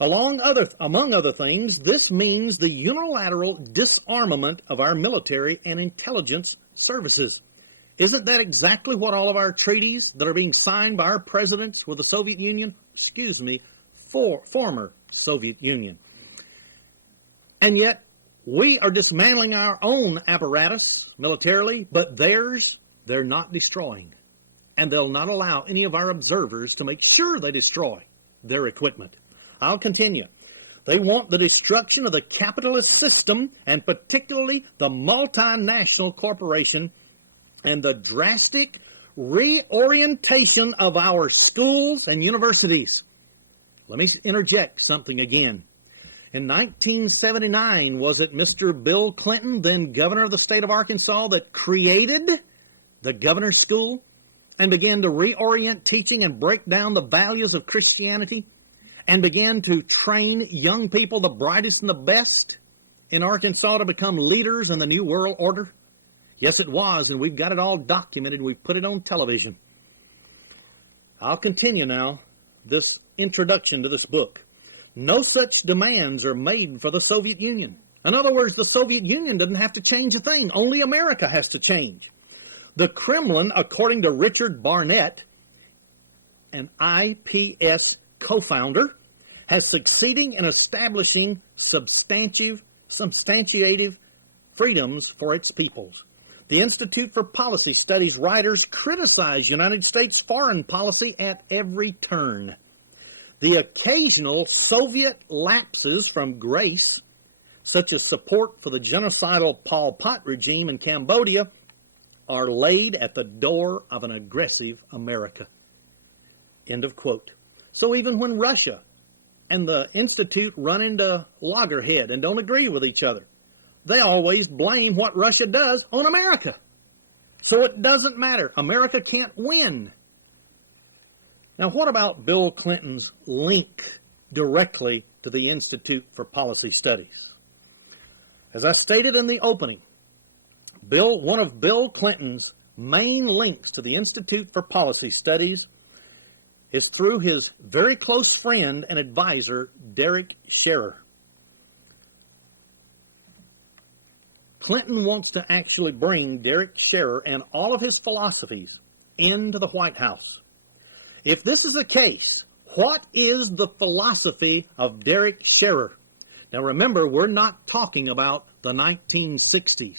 Among other things, this means the unilateral disarmament of our military and intelligence services. Isn't that exactly what all of our treaties that are being signed by our presidents with the Soviet Union, former Soviet Union? And yet, we are dismantling our own apparatus militarily, but theirs, they're not destroying. And they'll not allow any of our observers to make sure they destroy their equipment. I'll continue. They want the destruction of the capitalist system, and particularly the multinational corporation, and the drastic reorientation of our schools and universities. Let me interject something again. In 1979, was it Mr. Bill Clinton, then governor of the state of Arkansas, that created the governor's school and began to reorient teaching and break down the values of Christianity and began to train young people, the brightest and the best, in Arkansas to become leaders in the New World Order? Yes, it was, and we've got it all documented. We've put it on television. I'll continue now this introduction to this book. No such demands are made for the Soviet Union. In other words, the Soviet Union doesn't have to change a thing. Only America has to change. The Kremlin, according to Richard Barnett, an IPS co-founder, has succeeded in establishing substantiative freedoms for its peoples. The Institute for Policy Studies writers criticize United States foreign policy at every turn. The occasional Soviet lapses from grace, such as support for the genocidal Pol Pot regime in Cambodia, are laid at the door of an aggressive America. End of quote. So even when Russia and the Institute run into loggerhead and don't agree with each other, they always blame what Russia does on America. So it doesn't matter. America can't win. Now, what about Bill Clinton's link directly to the Institute for Policy Studies? As I stated in the opening, one of Bill Clinton's main links to the Institute for Policy Studies is through his very close friend and advisor, Derek Scherer. Clinton wants to actually bring Derek Scherer and all of his philosophies into the White House. If this is the case, what is the philosophy of Derek Scherer? Now remember, we're not talking about the 1960s.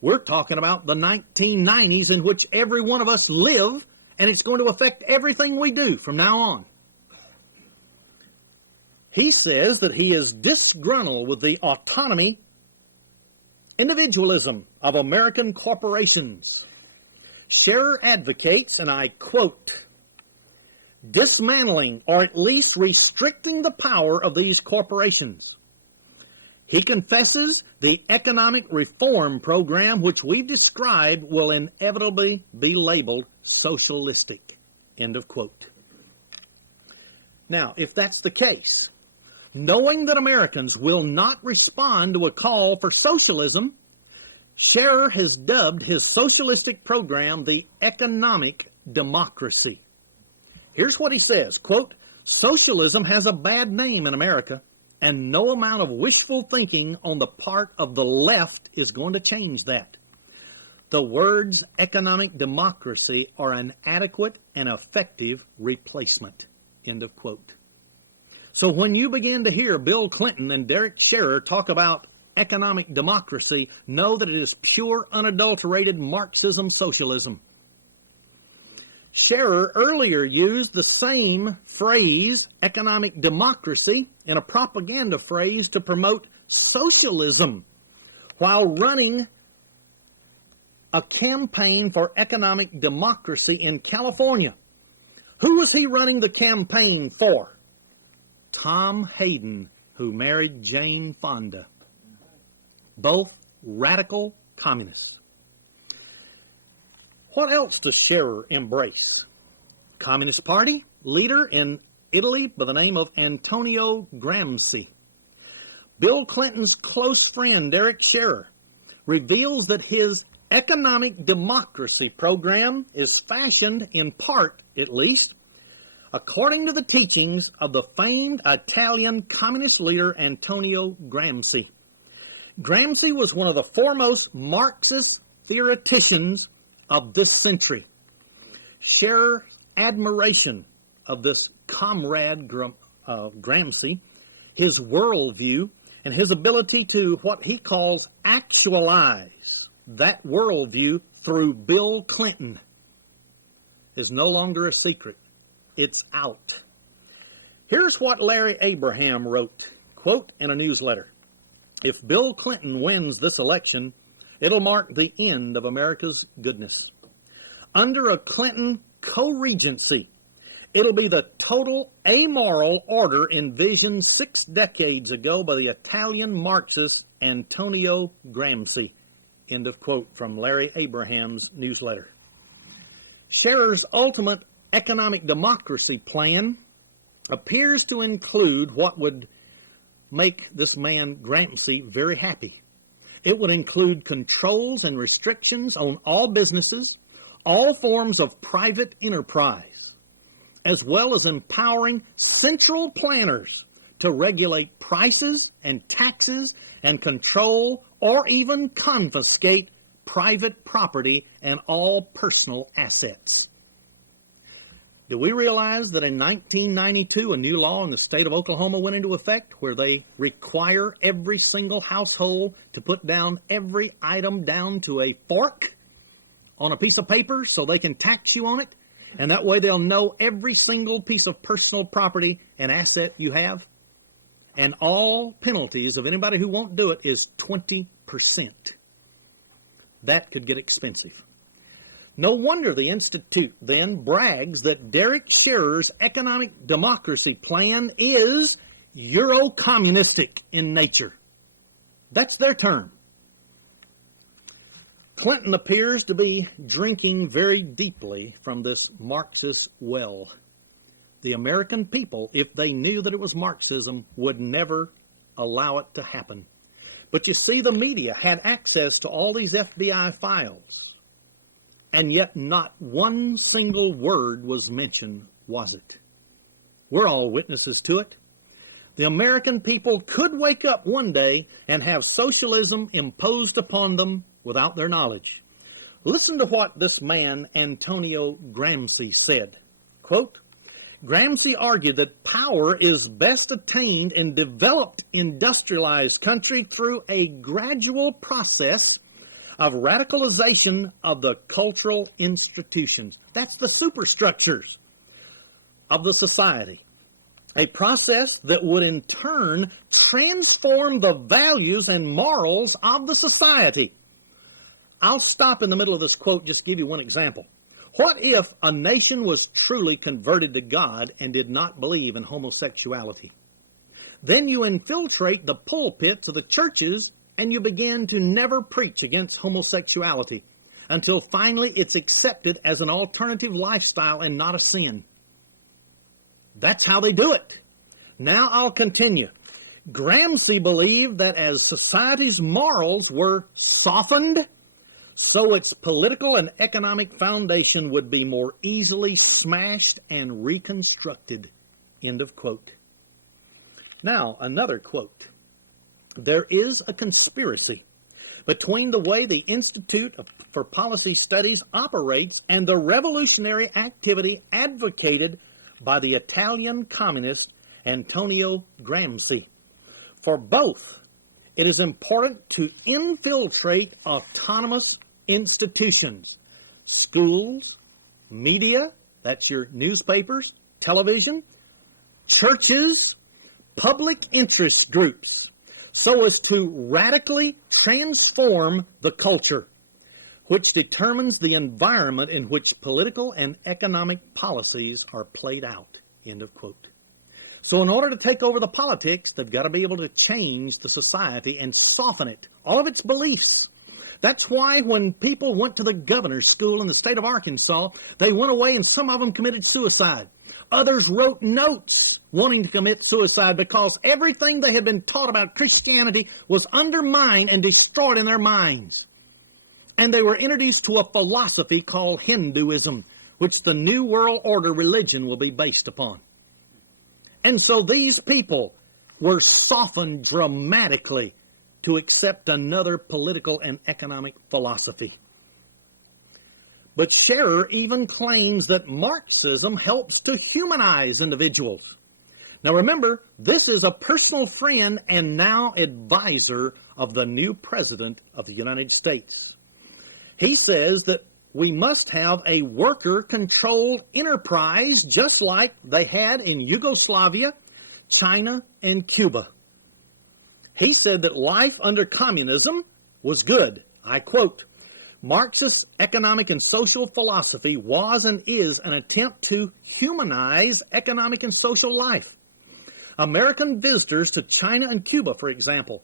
We're talking about the 1990s in which every one of us live, and it's going to affect everything we do from now on. He says that he is disgruntled with the autonomy, individualism of American corporations. Scherer advocates, and I quote, dismantling or at least restricting the power of these corporations. He confesses the economic reform program which we've described will inevitably be labeled socialistic. End of quote. Now, if that's the case, knowing that Americans will not respond to a call for socialism, Scherer has dubbed his socialistic program the economic democracy. Here's what he says, quote, socialism has a bad name in America, and no amount of wishful thinking on the part of the left is going to change that. The words economic democracy are an adequate and effective replacement. End of quote. So when you begin to hear Bill Clinton and Derek Scherer talk about economic democracy, know that it is pure, unadulterated Marxism-socialism. Scherer earlier used the same phrase, economic democracy, in a propaganda phrase to promote socialism while running a campaign for economic democracy in California. Who was he running the campaign for? Tom Hayden, who married Jane Fonda. Both radical communists. What else does Scherer embrace? Communist Party leader in Italy by the name of Antonio Gramsci. Bill Clinton's close friend, Derek Scherer, reveals that his economic democracy program is fashioned, in part at least, according to the teachings of the famed Italian communist leader Antonio Gramsci. Gramsci was one of the foremost Marxist theoreticians of this century. Scherer's admiration of this comrade Gramsci, his worldview, and his ability to what he calls actualize that worldview through Bill Clinton is no longer a secret. It's out. Here's what Larry Abraham wrote, quote, in a newsletter. If Bill Clinton wins this election, it'll mark the end of America's goodness. Under a Clinton co-regency, it'll be the total amoral order envisioned 6 decades ago by the Italian Marxist Antonio Gramsci. End of quote from Larry Abraham's newsletter. Scherer's ultimate economic democracy plan appears to include what would make this man Gramsci very happy. It would include controls and restrictions on all businesses, all forms of private enterprise, as well as empowering central planners to regulate prices and taxes and control or even confiscate private property and all personal assets. Do we realize that in 1992 a new law in the state of Oklahoma went into effect where they require every single household to put down every item down to a fork on a piece of paper so they can tax you on it? And that way they'll know every single piece of personal property and asset you have. And all penalties of anybody who won't do it is 20%. That could get expensive. No wonder the Institute then brags that Derek Scherer's economic democracy plan is Euro-communistic in nature. That's their term. Clinton appears to be drinking very deeply from this Marxist well. The American people, if they knew that it was Marxism, would never allow it to happen. But you see, the media had access to all these FBI files, and yet not one single word was mentioned, was it? We're all witnesses to it. The American people could wake up one day and have socialism imposed upon them without their knowledge. Listen to what this man, Antonio Gramsci, said. Quote, Gramsci argued that power is best attained in developed industrialized country through a gradual process of radicalization of the cultural institutions. That's the superstructures of the society. A process that would in turn transform the values and morals of the society. I'll stop in the middle of this quote, just give you one example. What if a nation was truly converted to God and did not believe in homosexuality? Then you infiltrate the pulpits of the churches and you begin to never preach against homosexuality until finally it's accepted as an alternative lifestyle and not a sin. That's how they do it. Now I'll continue. Gramsci believed that as society's morals were softened, so its political and economic foundation would be more easily smashed and reconstructed. End of quote. Now, another quote. There is a conspiracy between the way the Institute for Policy Studies operates and the revolutionary activity advocated by the Italian communist Antonio Gramsci. For both, it is important to infiltrate autonomous institutions, schools, media, that's your newspapers, television, churches, public interest groups, so as to radically transform the culture, which determines the environment in which political and economic policies are played out. End of quote. So in order to take over the politics, they've got to be able to change the society and soften it, all of its beliefs. That's why when people went to the governor's school in the state of Arkansas, they went away and some of them committed suicide. Others wrote notes wanting to commit suicide because everything they had been taught about Christianity was undermined and destroyed in their minds. And they were introduced to a philosophy called Hinduism, which the New World Order religion will be based upon. And so these people were softened dramatically to accept another political and economic philosophy. But Scherer even claims that Marxism helps to humanize individuals. Now remember, this is a personal friend and now advisor of the new President of the United States. He says that we must have a worker-controlled enterprise just like they had in Yugoslavia, China, and Cuba. He said that life under communism was good. I quote, Marxist economic and social philosophy was and is an attempt to humanize economic and social life. American visitors to China and Cuba, for example,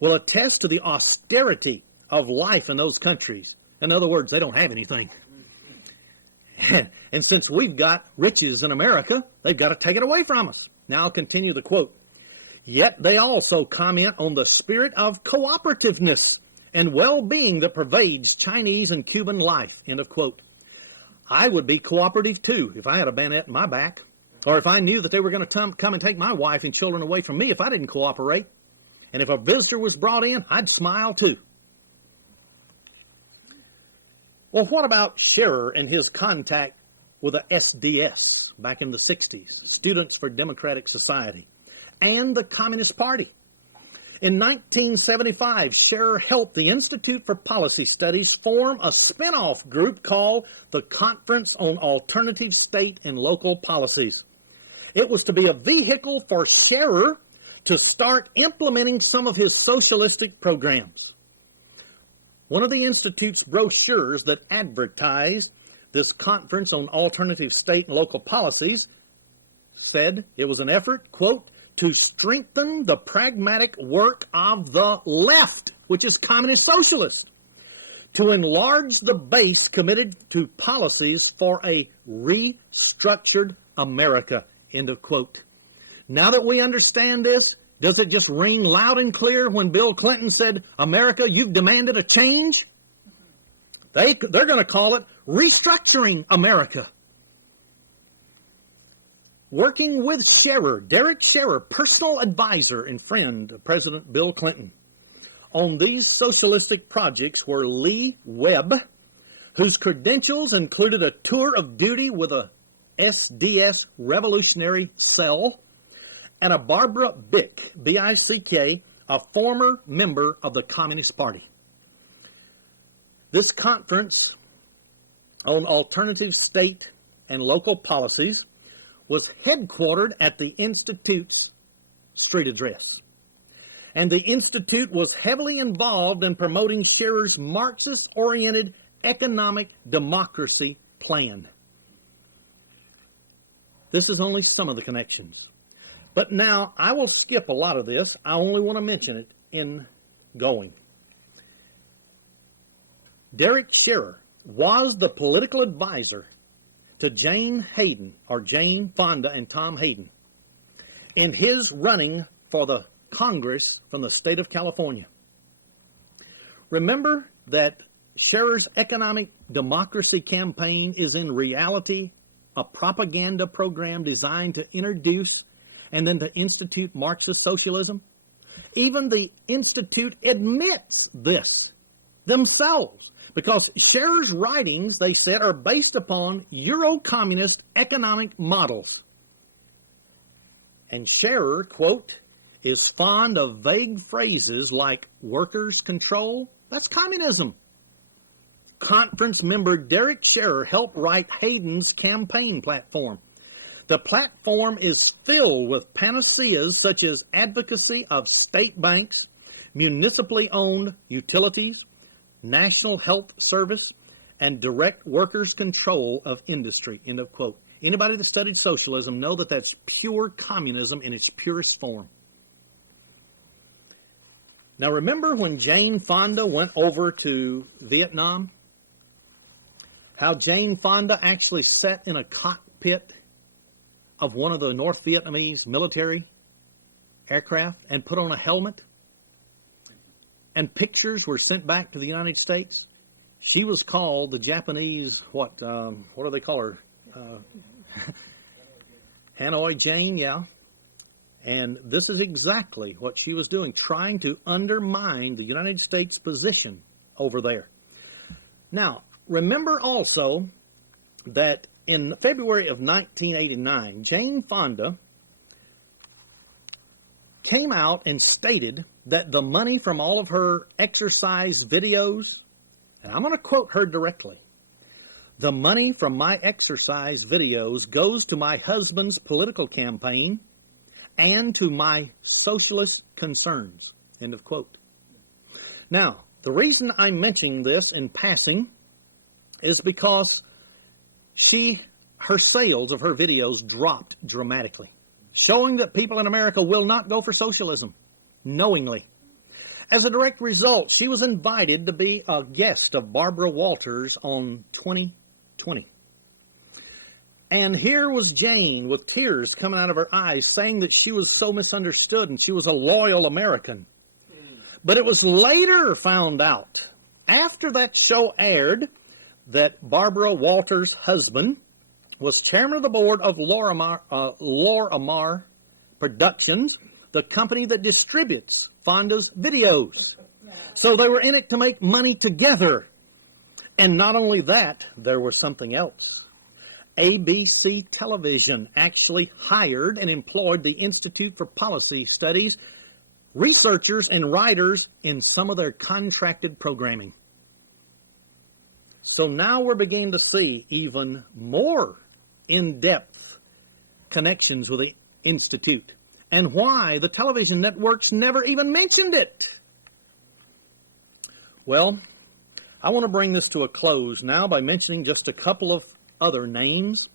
will attest to the austerity of life in those countries. In other words, they don't have anything. And since we've got riches in America, they've got to take it away from us. Now I'll continue the quote. Yet they also comment on the spirit of cooperativeness and well-being that pervades Chinese and Cuban life. End of quote. I would be cooperative too if I had a bayonet in my back, or if I knew that they were going to come and take my wife and children away from me if I didn't cooperate. And if a visitor was brought in, I'd smile too. Well, what about Scherer and his contact with the SDS back in the 60s, Students for Democratic Society, and the Communist Party? In 1975, Scherer helped the Institute for Policy Studies form a spin-off group called the Conference on Alternative State and Local Policies. It was to be a vehicle for Scherer to start implementing some of his socialistic programs. One of the Institute's brochures that advertised this Conference on Alternative State and Local Policies said it was an effort, quote, to strengthen the pragmatic work of the left, which is communist socialist, to enlarge the base committed to policies for a restructured America, end of quote. Now that we understand this, does it just ring loud and clear when Bill Clinton said, America, you've demanded a change? They're going to call it restructuring America. Working with Scherer, Derek Scherer, personal advisor and friend of President Bill Clinton, on these socialistic projects were Lee Webb, whose credentials included a tour of duty with a SDS revolutionary cell, and a Barbara Bick, B-I-C-K, a former member of the Communist Party. This conference on alternative state and local policies was headquartered at the Institute's street address. And the Institute was heavily involved in promoting Scherer's Marxist-oriented economic democracy plan. This is only some of the connections. But now, I will skip a lot of this. I only want to mention it in going. Derek Scherer was the political advisor to Jane Fonda and Tom Hayden in his running for the Congress from the state of California. Remember that Scherer's economic democracy campaign is in reality a propaganda program designed to introduce and then to institute Marxist socialism? Even the Institute admits this themselves, because Scherer's writings, they said, are based upon Euro-communist economic models. And Scherer, quote, is fond of vague phrases like workers' control. That's communism. Conference member Derek Scherer helped write Hayden's campaign platform. The platform is filled with panaceas such as advocacy of state banks, municipally owned utilities, National Health Service, and direct workers' control of industry, end of quote. Anybody that studied socialism know that that's pure communism in its purest form. Now remember when Jane Fonda went over to Vietnam? How Jane Fonda actually sat in a cockpit of one of the North Vietnamese military aircraft and put on a helmet? And pictures were sent back to the United States. She was called the Japanese, what do they call her? Hanoi Jane, yeah. And this is exactly what she was doing, trying to undermine the United States position over there. Now, remember also that in February of 1989, Jane Fonda came out and stated that the money from all of her exercise videos, and I'm going to quote her directly, "The money from my exercise videos goes to my husband's political campaign and to my socialist concerns," end of quote. Now, the reason I'm mentioning this in passing is because her sales of her videos dropped dramatically, showing that people in America will not go for socialism, knowingly. As a direct result, she was invited to be a guest of Barbara Walters on 2020. And here was Jane with tears coming out of her eyes saying that she was so misunderstood and she was a loyal American. But it was later found out, after that show aired, that Barbara Walters' husband was chairman of the board of Lorimar Productions, the company that distributes Fonda's videos. So they were in it to make money together. And not only that, there was something else. ABC Television actually hired and employed the Institute for Policy Studies, researchers and writers in some of their contracted programming. So now we're beginning to see even more in-depth connections with the Institute, and why the television networks never even mentioned it. Well, I want to bring this to a close now by mentioning just a couple of other names.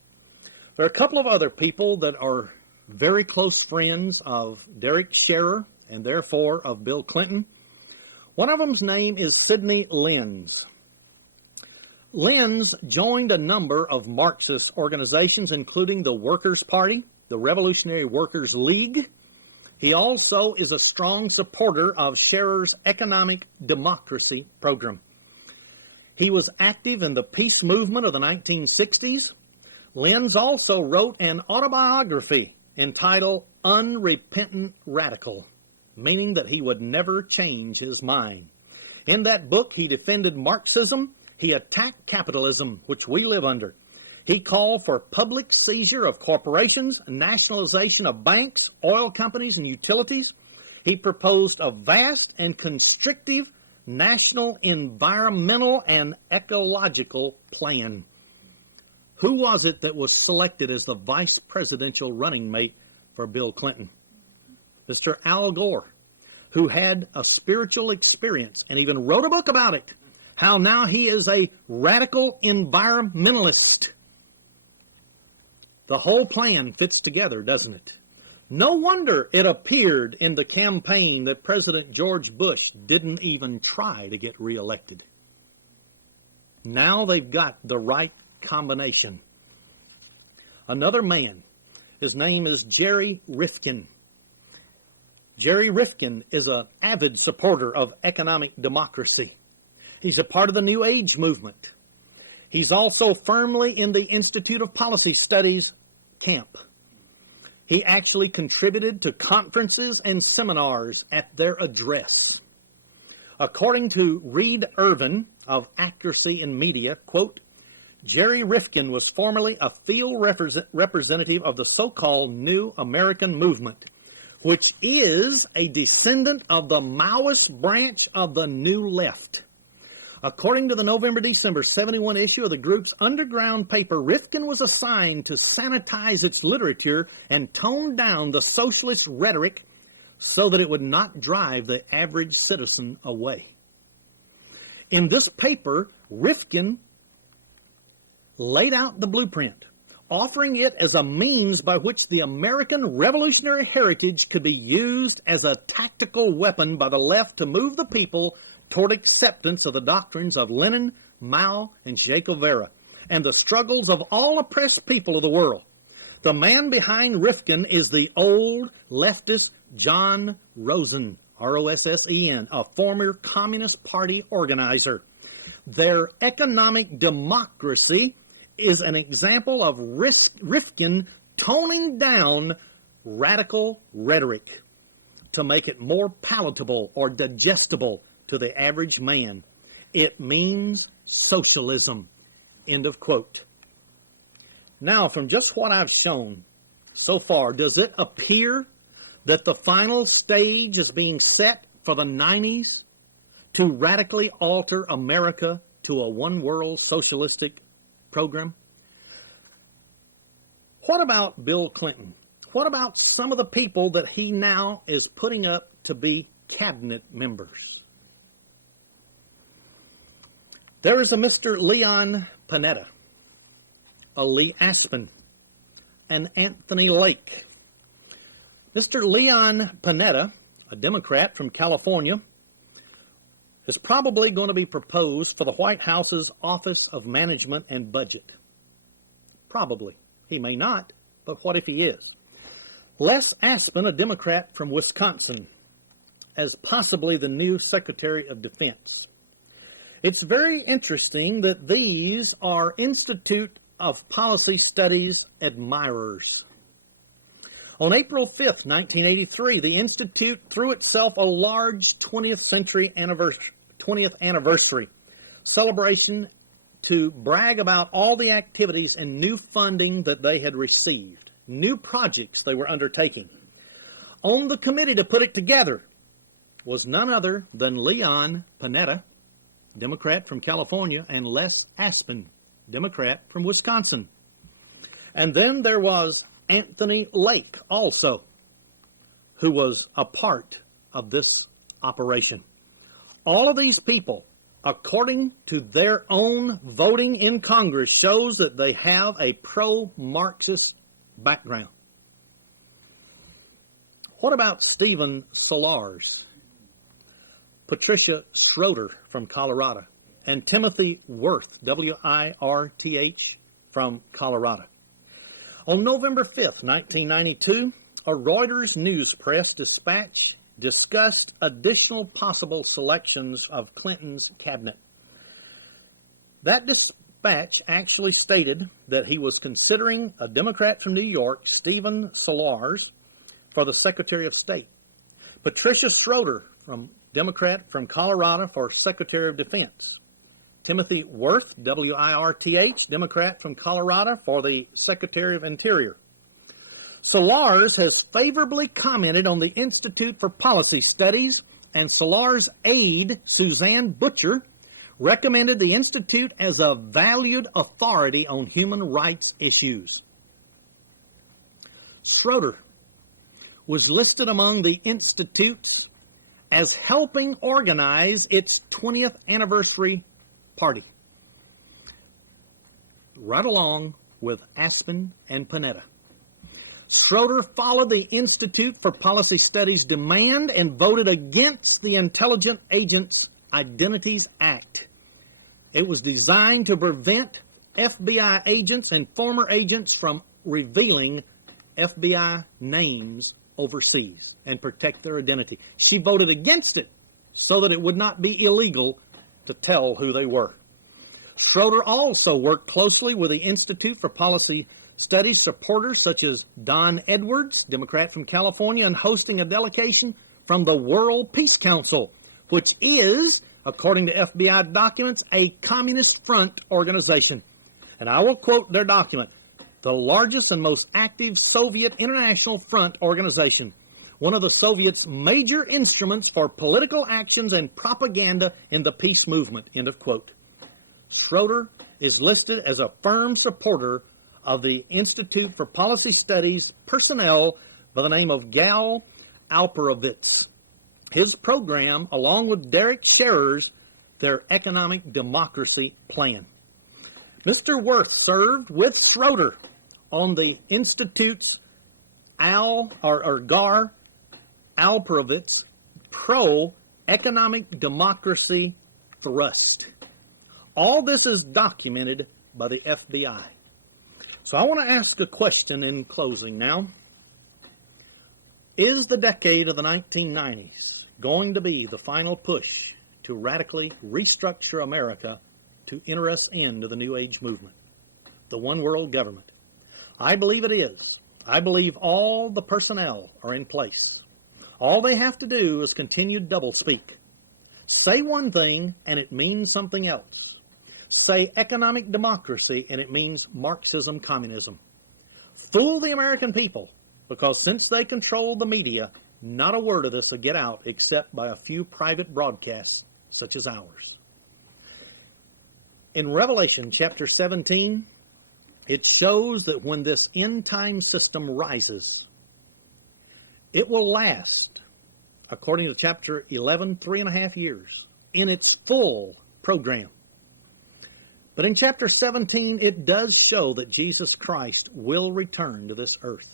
There are a couple of other people that are very close friends of Derek Scherer and therefore of Bill Clinton. One of them's name is Sidney Lenz. Lenz joined a number of Marxist organizations, including the Workers' Party, the Revolutionary Workers' League. He also is a strong supporter of Scherer's economic democracy program. He was active in the peace movement of the 1960s. Lenz also wrote an autobiography entitled Unrepentant Radical, meaning that he would never change his mind. In that book, he defended Marxism. He attacked capitalism, which we live under. He called for public seizure of corporations, nationalization of banks, oil companies, and utilities. He proposed a vast and constrictive national environmental and ecological plan. Who was it that was selected as the vice presidential running mate for Bill Clinton? Mr. Al Gore, who had a spiritual experience and even wrote a book about it. How now he is a radical environmentalist. The whole plan fits together, doesn't it? No wonder it appeared in the campaign that President George Bush didn't even try to get reelected. Now they've got the right combination. Another man, his name is Jerry Rifkin. Jerry Rifkin is an avid supporter of economic democracy. He's a part of the New Age movement. He's also firmly in the Institute of Policy Studies camp. He actually contributed to conferences and seminars at their address. According to Reed Irvin of Accuracy in Media, quote, Jerry Rifkin was formerly a field representative of the so-called New American Movement, which is a descendant of the Maoist branch of the New Left. According to the November-December 71 issue of the group's underground paper, Rifkin was assigned to sanitize its literature and tone down the socialist rhetoric so that it would not drive the average citizen away. In this paper, Rifkin laid out the blueprint, offering it as a means by which the American revolutionary heritage could be used as a tactical weapon by the left to move the people toward acceptance of the doctrines of Lenin, Mao, and Che Guevara, and the struggles of all oppressed people of the world. The man behind Rifkin is the old leftist John Rosen, R-O-S-S-E-N, a former Communist Party organizer. Their economic democracy is an example of Rifkin toning down radical rhetoric to make it more palatable or digestible to the average man. It means socialism. End of quote. Now, from just what I've shown so far, does it appear that the final stage is being set for the 90s to radically alter America to a one-world socialistic program? What about Bill Clinton? What about some of the people that he now is putting up to be cabinet members? There is a Mr. Leon Panetta, a Lee Aspen, and Anthony Lake. Mr. Leon Panetta, a Democrat from California, is probably going to be proposed for the White House's Office of Management and Budget. Probably. He may not, but what if he is? Les Aspen, a Democrat from Wisconsin, as possibly the new Secretary of Defense. It's very interesting that these are Institute of Policy Studies admirers. On April 5th, 1983, the Institute threw itself a large 20th anniversary celebration to brag about all the activities and new funding that they had received, new projects they were undertaking. On the committee to put it together was none other than Leon Panetta, Democrat from California, and Les Aspin, Democrat from Wisconsin. And then there was Anthony Lake also, who was a part of this operation. All of these people, according to their own voting in Congress, shows that they have a pro-Marxist background. What about Stephen Solars, Patricia Schroeder from Colorado, and Timothy Wirth, W-I-R-T-H, from Colorado? On November 5th, 1992, a Reuters news press dispatch discussed additional possible selections of Clinton's cabinet. That dispatch actually stated that he was considering a Democrat from New York, Stephen Solars, for the Secretary of State, Patricia Schroeder, Democrat from Colorado, for Secretary of Defense, Timothy Wirth, W-I-R-T-H, Democrat from Colorado, for the Secretary of Interior. Solars has favorably commented on the Institute for Policy Studies, and Solars' aide, Suzanne Butcher, recommended the Institute as a valued authority on human rights issues. Schroeder was listed among the Institute's as helping organize its 20th anniversary party, right along with Aspin and Panetta. Schroeder followed the Institute for Policy Studies' demand and voted against the Intelligent Agents Identities Act. It was designed to prevent FBI agents and former agents from revealing FBI names overseas and protect their identity. She voted against it so that it would not be illegal to tell who they were. Schroeder also worked closely with the Institute for Policy Studies supporters such as Don Edwards, Democrat from California, and hosting a delegation from the World Peace Council, which is, according to FBI documents, a Communist Front organization. And I will quote their document: the largest and most active Soviet International Front organization, one of the Soviets' major instruments for political actions and propaganda in the peace movement, end of quote. Schroeder is listed as a firm supporter of the Institute for Policy Studies personnel by the name of Gal Alperovitz. His program, along with Derek Scherer's, their economic democracy plan. Mr. Wirth served with Schroeder on the Institute's Gar Alperovitz pro-economic democracy thrust. All this is documented by the FBI. So I want to ask a question in closing now. Is the decade of the 1990s going to be the final push to radically restructure America to enter us into the New Age movement, the one world government? I believe it is. I believe all the personnel are in place. All they have to do is continue doublespeak. Say one thing and it means something else. Say economic democracy and it means Marxism, communism. Fool the American people, because since they control the media, not a word of this will get out except by a few private broadcasts such as ours. In Revelation chapter 17, it shows that when this end-time system rises, it will last, according to chapter 11, 3.5 years, in its full program. But in chapter 17, it does show that Jesus Christ will return to this earth.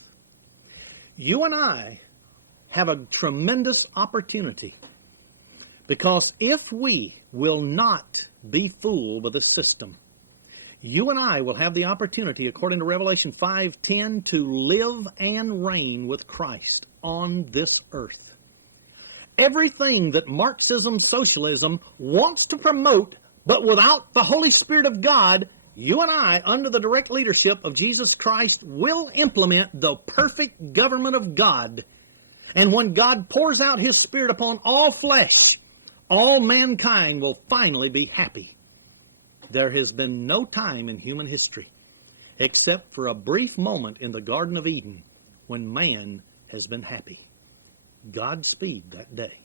You and I have a tremendous opportunity, because if we will not be fooled by the system, you and I will have the opportunity, according to Revelation 5:10, to live and reign with Christ on this earth. Everything that Marxism, socialism wants to promote But without the Holy Spirit of God, you and I, under the direct leadership of Jesus Christ, will implement the perfect government of God. And when God pours out His Spirit upon all flesh, all mankind will finally be happy. There has been no time in human history, except for a brief moment in the Garden of Eden, when man has been happy. Godspeed that day.